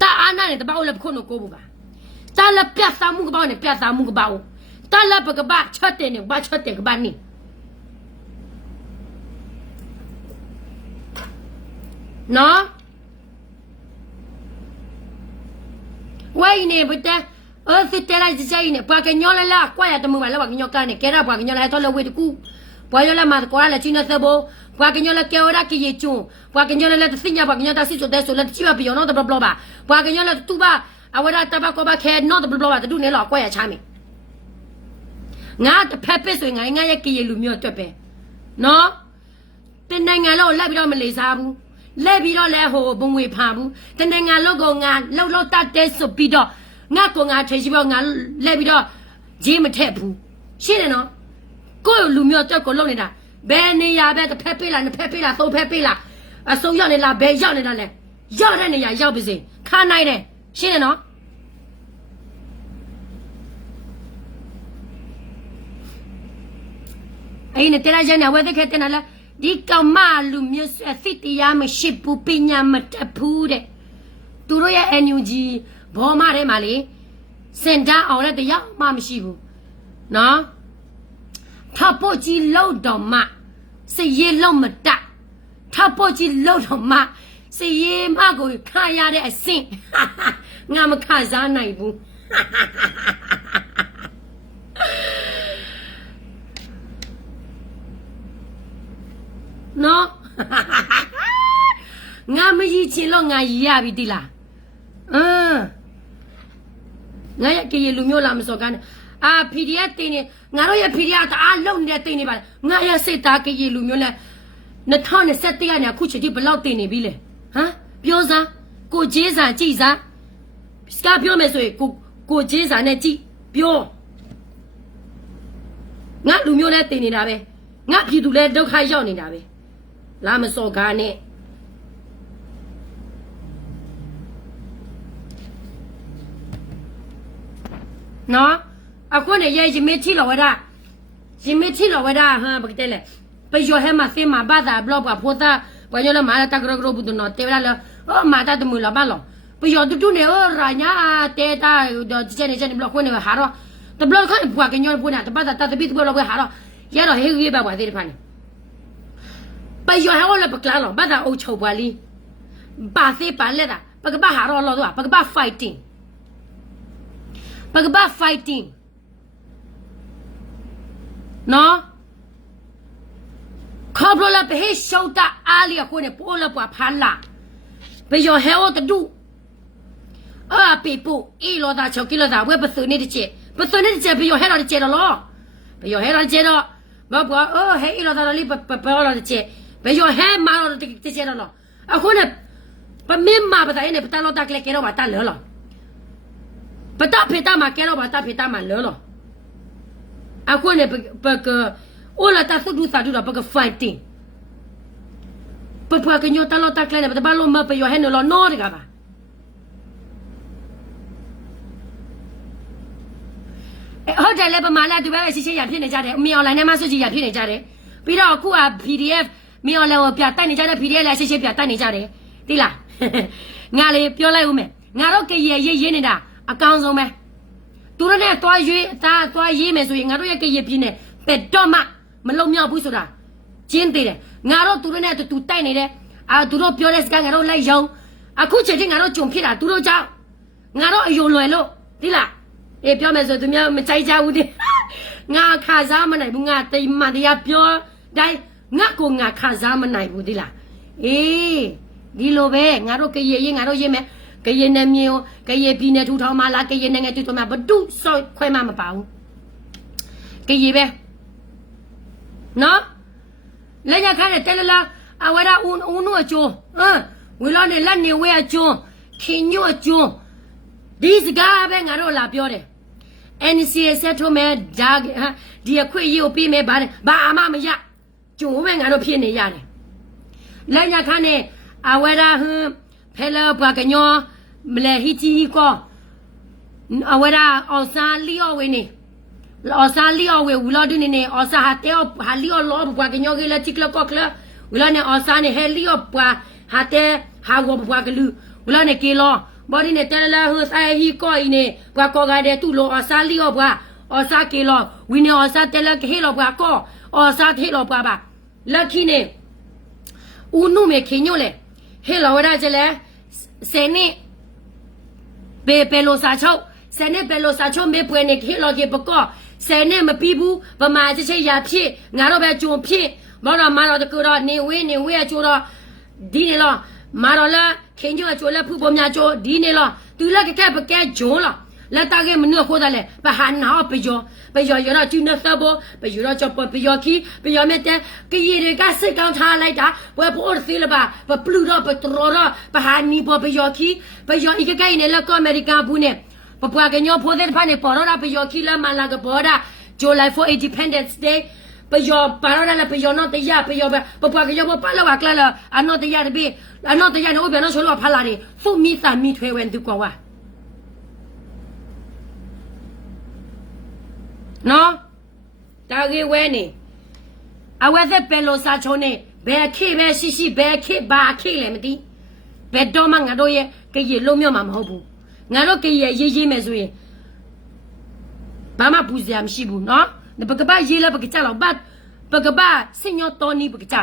တာအာနာနေတပောက်လက်ခုနကိုဘူးပါတာလက်ပြတ်သားမှုကပောက်နေပြတ်သားမှုကပောက်တာလက်ပကပချက်တယ်နေဘာချက်တယ်ကဘာနေနော်ဝိုင်းနေဘတဲ့စစ်တဲလိုက်ကြိုင်နေပွားကညောလာလာကွာရတမှုပါလောက်ညောကနေကဲရပွားကညောလာတော့လဝေတကူပွားရလာမှာကွာလာချင်းနေသဘောပွားကညောလာကဲရကီယေကျွန်းပွားကညောလာလက်စညာပွားကညောတာစစ်ဆိုတဲ့ဆိုလက်ချိပါပြောနော်တဘလပါပွားကညောလာတူပါအဝရတဘကောဘခဲနော်တဘလပါတူနေလောက်ကွာရချမ်းမီငါတဖက်ပစ်ဆိုငါရဲ့ကီယေလူမျိုးတွက်ပဲနော်တင်နိုင်ငံလောက်လိုက်ပြီးတော့မလေးစားဘူးလဲပြီးတော့လဲဟိုဘုံဝေဖာဘူးတနေ့ငါလောက်ကောငါလောက်တတ်တဲ့ဆိုပြီးတော့ငါကောငါထေရှိပေါ့ငါလဲပြီးတော့ဂျင်းမထက်ဘူးရှင်းတယ်နော်ကိုယ်လူမျိုးတက်ကိုလုံနေတာဘယ်နေရာပဲတစ်ဖက်ပေးလားနှစ်ဖက်ပေးလားသုံးဖက်ပေးလားအစုံရောက်နေလားဘယ်ရောက်နေတာလဲရောက်တဲ့နေရာရောက်ပါစေခါနိုင်တယ်ရှင်းတယ်နော်အဲ့ဒီတဲလာကျန်နေဝဲတဲ့ခဲတဲ့နာလားဒီကောင်မလူမျိုးစစ်တရားမရှိဘူးပညာမတတ်ဘူးတဲ့သူတို့ရဲ့ NUG ဘောမထဲမှာလေစင်တာအောင်တဲ့တရားမှမရှိဘူးနော်ထပ်ဖို့ကြီးလောက်တော့မှစည်ရလောက်မတတ်ထပ်ဖို့ကြီးလောက်တော့မှစည်ရမကိုခါရတဲ့အဆင့်ငါမခစားနိုင်ဘူးနော်ငါမရချင်လို့ငါရရပြီတိလားငါရကေလူမျိုးလာမစော်ကန်အာ PDF တင်နေငါတို့ရ PDF တအားလုံနေတဲ့တင်နေပါငါရစိတ်သားကေလူမျိုးလဲ2021ကနေအခုချိန်ထိဘလောက်တင်နေပြီလဲဟမ်ပြောစမ်းကိုဂျေးစာကြည့်စမ်းစကားပြောမယ်ဆိုရင်ကိုဂျေးစာနဲ့ကြည့်ပြောငါလူမျိုးလဲတင်နေတာပဲငါပြည်သူလဲဒုက္ခရောက်နေတာပဲလာမစော်ကားနဲ့နော်အခုနဲ့ရဲ့ရင်မထီလောဝဒရင်မထီလောဝဒဟာဘကတဲ့လေไปยอให้มาซิมาบ้าตาบล็อกกับโพสต์ไปยอแล้วมาตะกรกรบุตรเนาะเตวละมาตาตมือละบ้านหรอไปยอตุๆเนี่ยราญาเตตาเจเนี่ยบล็อกคนเนี่ยหารอตะบล็อกคันบัวกันยอปุ่นน่ะตะบ้าตาตะบิตบล็อกหารอยะรอเฮเยบะว่าติพันไปยอให้ว่าละปกลาหรอบ้าตาโอชอบว่าลีบ้าซิปาเลตาปกบ้าหารอลอตัวปกบ้า fighting ปกบ้า fighting เนาะขอบเราไปให้ชาวตาอาลีคนเนี่ยพวกเราปว่าพันละไปยอเฮวตะดูปีปูอีโลตาชาวกิโลตาเว้ยประตูนี่ดิเจประตูนี่ดิเจไปยอเฮเราดิเจเราไปยอเฮเราดิเจเราบอกว่าเฮอีโลตาเราลีไปเราดิเจไปยอเฮมาเราดิเจเราคนเนี่ยปะมิมมาปะตาเนี่ยปะตาเราตาเกลเกเราบาตาเหลือหรอปะตาเพตามาเกเราบาตาเพตามาเหลือหรอคนเนี่ยปะกโอ้ละตาสุดดูสาดูละปะก fighting ปะกันโยตาเราตาแคลเนี่ยปะบ้านเรามาไปโยให้เนเรานอดกะบ่ ဟုတ်တယ်လေပမာလာသူပဲရှိရှိရဖြစ်နေကြတယ်အမီ online နဲ့မှဆွကြည့်ရဖြစ်နေကြတယ်ပြီးတော့အခုက PDF မီ online ကိုပြတိုက်နေကြတဲ့ PDF လည်းရှိရှိပြတိုက်နေကြတယ်သိလားငါလေပြောလိုက်ဦးမယ်ငါတို့ကရရေးနေတာအကောင်းဆုံးပဲသူတို့နဲ့တွားရွေးသွားရေးမယ်ဆိုရင်ငါတို့ရဲ့ကရပြင်းနဲ့ပက်တော့မှမလုံမြောက်ဘူးဆိုတာကျင်းသေးတယ်ငါတို့သူတို့နဲ့တူတိုက်နေတယ်သူတို့ပြောတဲ့စကားငါတို့လိုက်ရောအခုချိန်ထိငါတို့ကြုံဖြစ်တာသူတို့ကြောင့်ငါတို့အယုံလွယ်လို့သိလားပြောမယ်ဆိုသူများမကြိုက်ကြဘူးဒီငါခါစားမနိုင်ဘူးငါတိမ်မတရားပြောတိုင်းငါကိုငါခါစားမနိုင်ဘူးဒီလားဒီလိုပဲငါတို့ကရေးငါတို့ရေးမယ်ကရင်နယ်မြေကရင်ပြည်နယ်ထူထောင်မှလားကရင်နိုင်ငံထူထောင်မှဘဒုစောခွဲမှမပါဘူးကရင်ပဲနော်လက်ရခိုင်းတယ်လလာအဝရဦးနုအကျိုးဝီလာနဲ့လက်နေဝဲအကျိုးခင်ညွအကျိုးဒီစကားပဲငါတို့လာပြောတယ် NCA ဆက်ထုတ်မယ်ဒါဒီအခွင့်အရေးကိုပြီးမယ်ဘာအမမရကျုံပဲငါတို့ဖြစ်နေရတယ်လက်ရခိုင်းနဲ့အဝရဟဖဲလဘကညောမလဲဟီတီကိုအဝရအောင်စာလီယဝင်းနေလောစာလီယဝဲဝလာဒင်းနေအော်စာဟာတဲဟာလီယလောဘကညောကလေးတိကလကောကလဝလာနေအော်စာနေဟဲလီယပွားဟာတဲဟာဂောဘွားကလူဝလာနေကေလောဘော်ဒီနေတဲလာဟူဆိုင်ဟီကိုအင်းနေဘွားကောကတဲ့သူ့လောအော်စာလီယဘွားအော်စာကေလောဝီနေအော်စာတဲလာကေလောဘွားကောအော်စာထေလောဘွားပါလက်ခီနေဦးနုမေခင်ညိုလေဟဲလောဝရကျလဲစနေပေလိုစာချုပ်စနေပေလိုစာချုပ်မေပွေနေခေလောကေပကောစနေမပြီးဘူးဗမာချစ်ရဖြစ်ငါတော့ပဲကြုံဖြစ်ဘောတော့မာတော့တကူတော့နေဝေးအချိုးတော့ဒီနေလောမာတော့လဲခင်ကျိုးအချိုးလဲဖူပေါ်များချိုးဒီနေလောသူလက်ကပကဲဂျုံလောလက်တကဲမနှုတ်ခိုးတယ်လေပဟာနာပယောရတော့ကျူနသဘောပယောတော့ချပပယောခီပယောမဲ့တဲ့ကရီတွေကစိတ်ကောင်းထားလိုက်တာဘယ်ပေါ်သေးလပါပပလူတော့ပထရောတော့ပဟာနီပယောခီပယောဤကကဲနေလက်ကောအမေရိကန်ဘူးနဲ့ပပွားကညောဖိုးတဲ့ဖာနေပေါ်တော့ပယောခီလာမလာကဘောဒါ July for Independence Day ပယောပါတော့လည်းပယောတော့တရားပယောပပွားကညောပါလာကလာအနော်တရားတပိအနော်တရားနဲ့ဥပ္ပနော်ဆိုလို့ဖာလာတယ်ဖုမိသာမိထွေဝင်သူကွာနော်တာဂေဝဲနေအဝဲသက်ပဲလို့စာချုံးနေဘယ်ခေပဲရှိဘယ်ခေဘာခေလည်းမသိဘယ်တော့မှငါတို့ရဲ့ကြည်ရလုံးမြော့မှာမဟုတ်ဘူးငါတို့ကြည်ရရေးမယ်ဆိုရင်ဘာမှပူစရာမရှိဘူးနော်ပကပရေးလဲပကကြလောက်ပကပစညောတော်နီပကကြ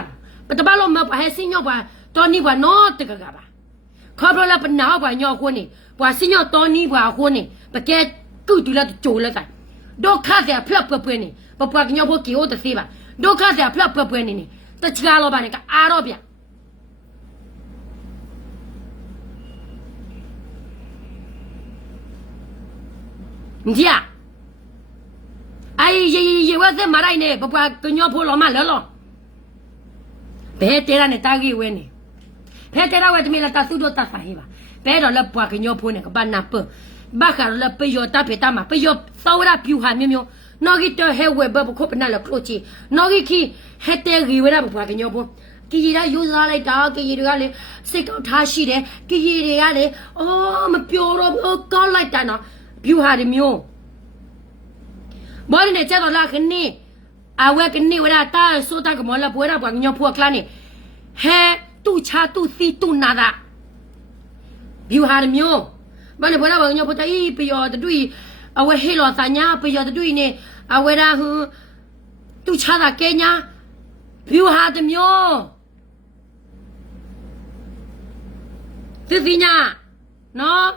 ပတဘလို့မဟဲစညောပါတော်နီပါနော်တကကပါခေါ်ဘလာပနာပါညောခွနေပွာစညောတော်နီပါခွနေပကဲတူတူလာကြိုလက်တိုင်းဒုက္ခတဲ့ဖလပ်ပွေးနေပပွားကညောဖို့ကီဟိုတသေးပါဒုက္ခတဲ့ဖလပ်ပွေးနေတချကားလောပါနေကအားတော့ဗျညအိုင်ရေဝတ်သက်မရိုက်နေပပွားကညောဖို့လောမလောဘဲတဲရနေတာကြီးဝဲနေဖဲတဲရဝဲတမီလာတသုဒတဖာဟေပါဘဲတော့လပွားကညောဖို့နေကဘာနာပဘာခါလပယောတာပေတာမပယောသောရပြူဟာမျိုးနော်ဂီတဟဲဝဲဘဘခုပနာလခလို့ချီနော်ဂီခီဟက်တဲဂီဝဲတာဘွားကညောဖို့ကီရီကယူစားလိုက်တာကီရီတွေကလေစိတ်ကောက်ထားရှိတယ်ကီရီတွေကလေအော်မပြောတော့ကောက်လိုက်တာနော်ပြူဟာဒီမျိုးဘောရနေကြတော့လာခနေအဝဲကနေဝရတာဆိုတာကမောလာပွေးတာဘွားကညောဖို့ကလာနေဟဲတူချာတူစီတူနာတာပြူဟာဒီမျိုးဘာလဲဘာလာဘာညောပတိုင်ပယောတတွေ့အဝဲဟေလောစာညာပယောတတွေ့နေအဝဲရာဟူသူချတာကဲညာဖြူဟာတမျိုးသစ်စီညာနော်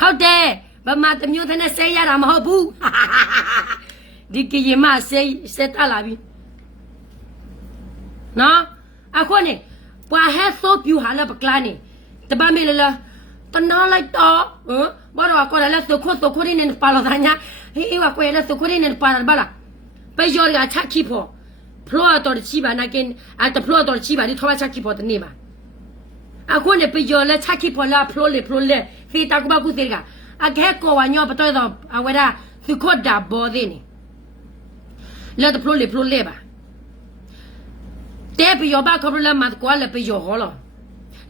ဟုတ်တယ်ဗမာတမျိုးတဲ့ဆဲရတာမဟုတ်ဘူးဒီကရင်မဆဲတက်လာပြီနော်အခုနေပွာဟဲဆိုပြူဟာလပကလာနေတပမေလလတနာလိုက်တော့ဘာတော့ကောလည်းသုခိုရင်းနဲ့ပါလာတာညာဟေးဝကွယ်လည်းသုခိုရင်းနဲ့ပါလာဘာလားပဲရောကချက်ခိဖို့ဖလောတော်ချိပါနာကင်အတဖလောတော်ချိပါဒီထောချက်ခိဖို့တနေပါအခုနေပဲရောလည်းချက်ခိဖို့လာဖလောလေဖေတာကဘကုသေးကအခဲကောဝညောပတော့အဝရသုခိုတာဘောသေးနေလက်တဖလောလေပါတဲပယောဘာကဘလမတ်ကွာလေပယောဟောလော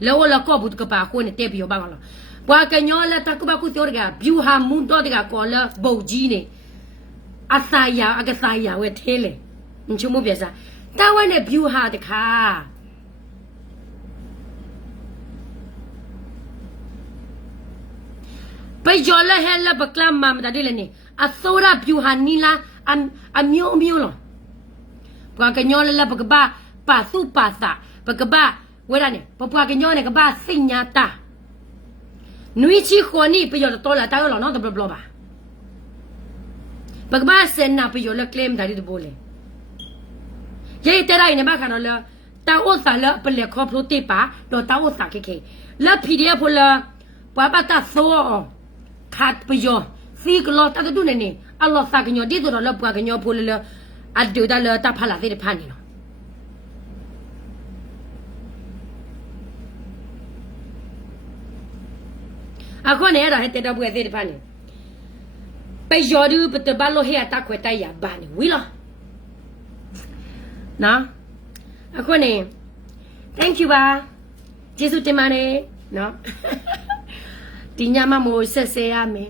လောလကောဘူးကပါခွနေတဲပယောဘာကလောပ ပွားကညောလက်တကဘကုတိုရကဗျူဟာမွန်တော့တကကောလဘုတ်ကြီးနေအစာရအကစားရဝဲသေးလေချူမပြစားတာဝဲနဲ့ဗျူဟာတခါไปยอละเฮละบกลามมามันได้เลยนี่อโซราบิวหานีลาอมิโอหรอปากะญอละบกบะปาสุปาสะบกบะเวลาเนี่ยปากะญอเนี่ยกบะสิญญาตานุยชีขวนี่ไปยอตอละตาหรอเนาะตบลบ่บกบะเซนนาไปยอละเคลมได้ดิโบเลยยายเตไรเนี่ยบะคันละตาโอสาละเปเลคอโปรติปาดอตาโอสาเคละพีเดียพละปะปะตาโซขาดประโยชน์ซีกลอตัดดูเนี่ยอัลลอฮ์สักหน่อยดีตัวเราปวดกันหน่อยพูดเลยอัดดูได้เลยตาพลาสิพันนี่เนาะอะคนเนี่ยเราให้เตะดับเบิลสิพันนี่ไปยอดูปัตตบาลโลเฮียตาขวดตายาบ้านนี่วิล่ะนะอะคนเนี่ย thank you บ้าเจสุติมาเนี่ยเนาะဒီညမမိုးဆက်ဆဲရမယ်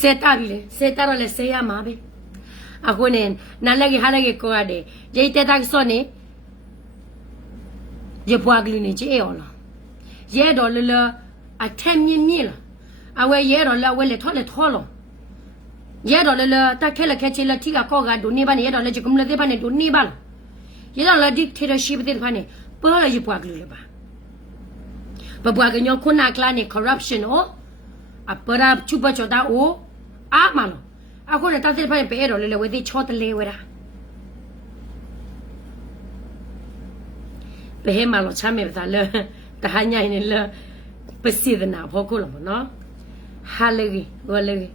ဆက်တာပြီလေဆက်တာတော့လေဆဲရမှာပဲအခုနဲ့နားလည်းဟာလည်းကိုရတယ်ရိတ်တက်တာစောနေရပွားကလေးနေကြည့်အောင်လားရဲတော်လလအထက်မြင့်မြင့်လားအဝဲရဲတော်လက်ဝဲလေထောထောလောရဲတော်လလတက်ခဲလက်ခဲချီလက်ထီကကောကဒိုနေပါနေရဲတော်လက်ချကုမလက်သေးပါနေဒိုနေပါလားရဲတော်လက်ဒီထေရရှိပတဲ့ဖာနေပေါ်လာရပွားကလေးလေပါบบัวกันยอคุณนักลานี่ corruption โออะปราชุบชอตาโออะมาโลอะคนตาสิพายไปเอดอเลเวติชอตเลเวดาไปเฮมาโลชาเมบตาเลตาหาญายนี่เลปสิดนาพอคุลมเนาะฮาเลกีวะเลกี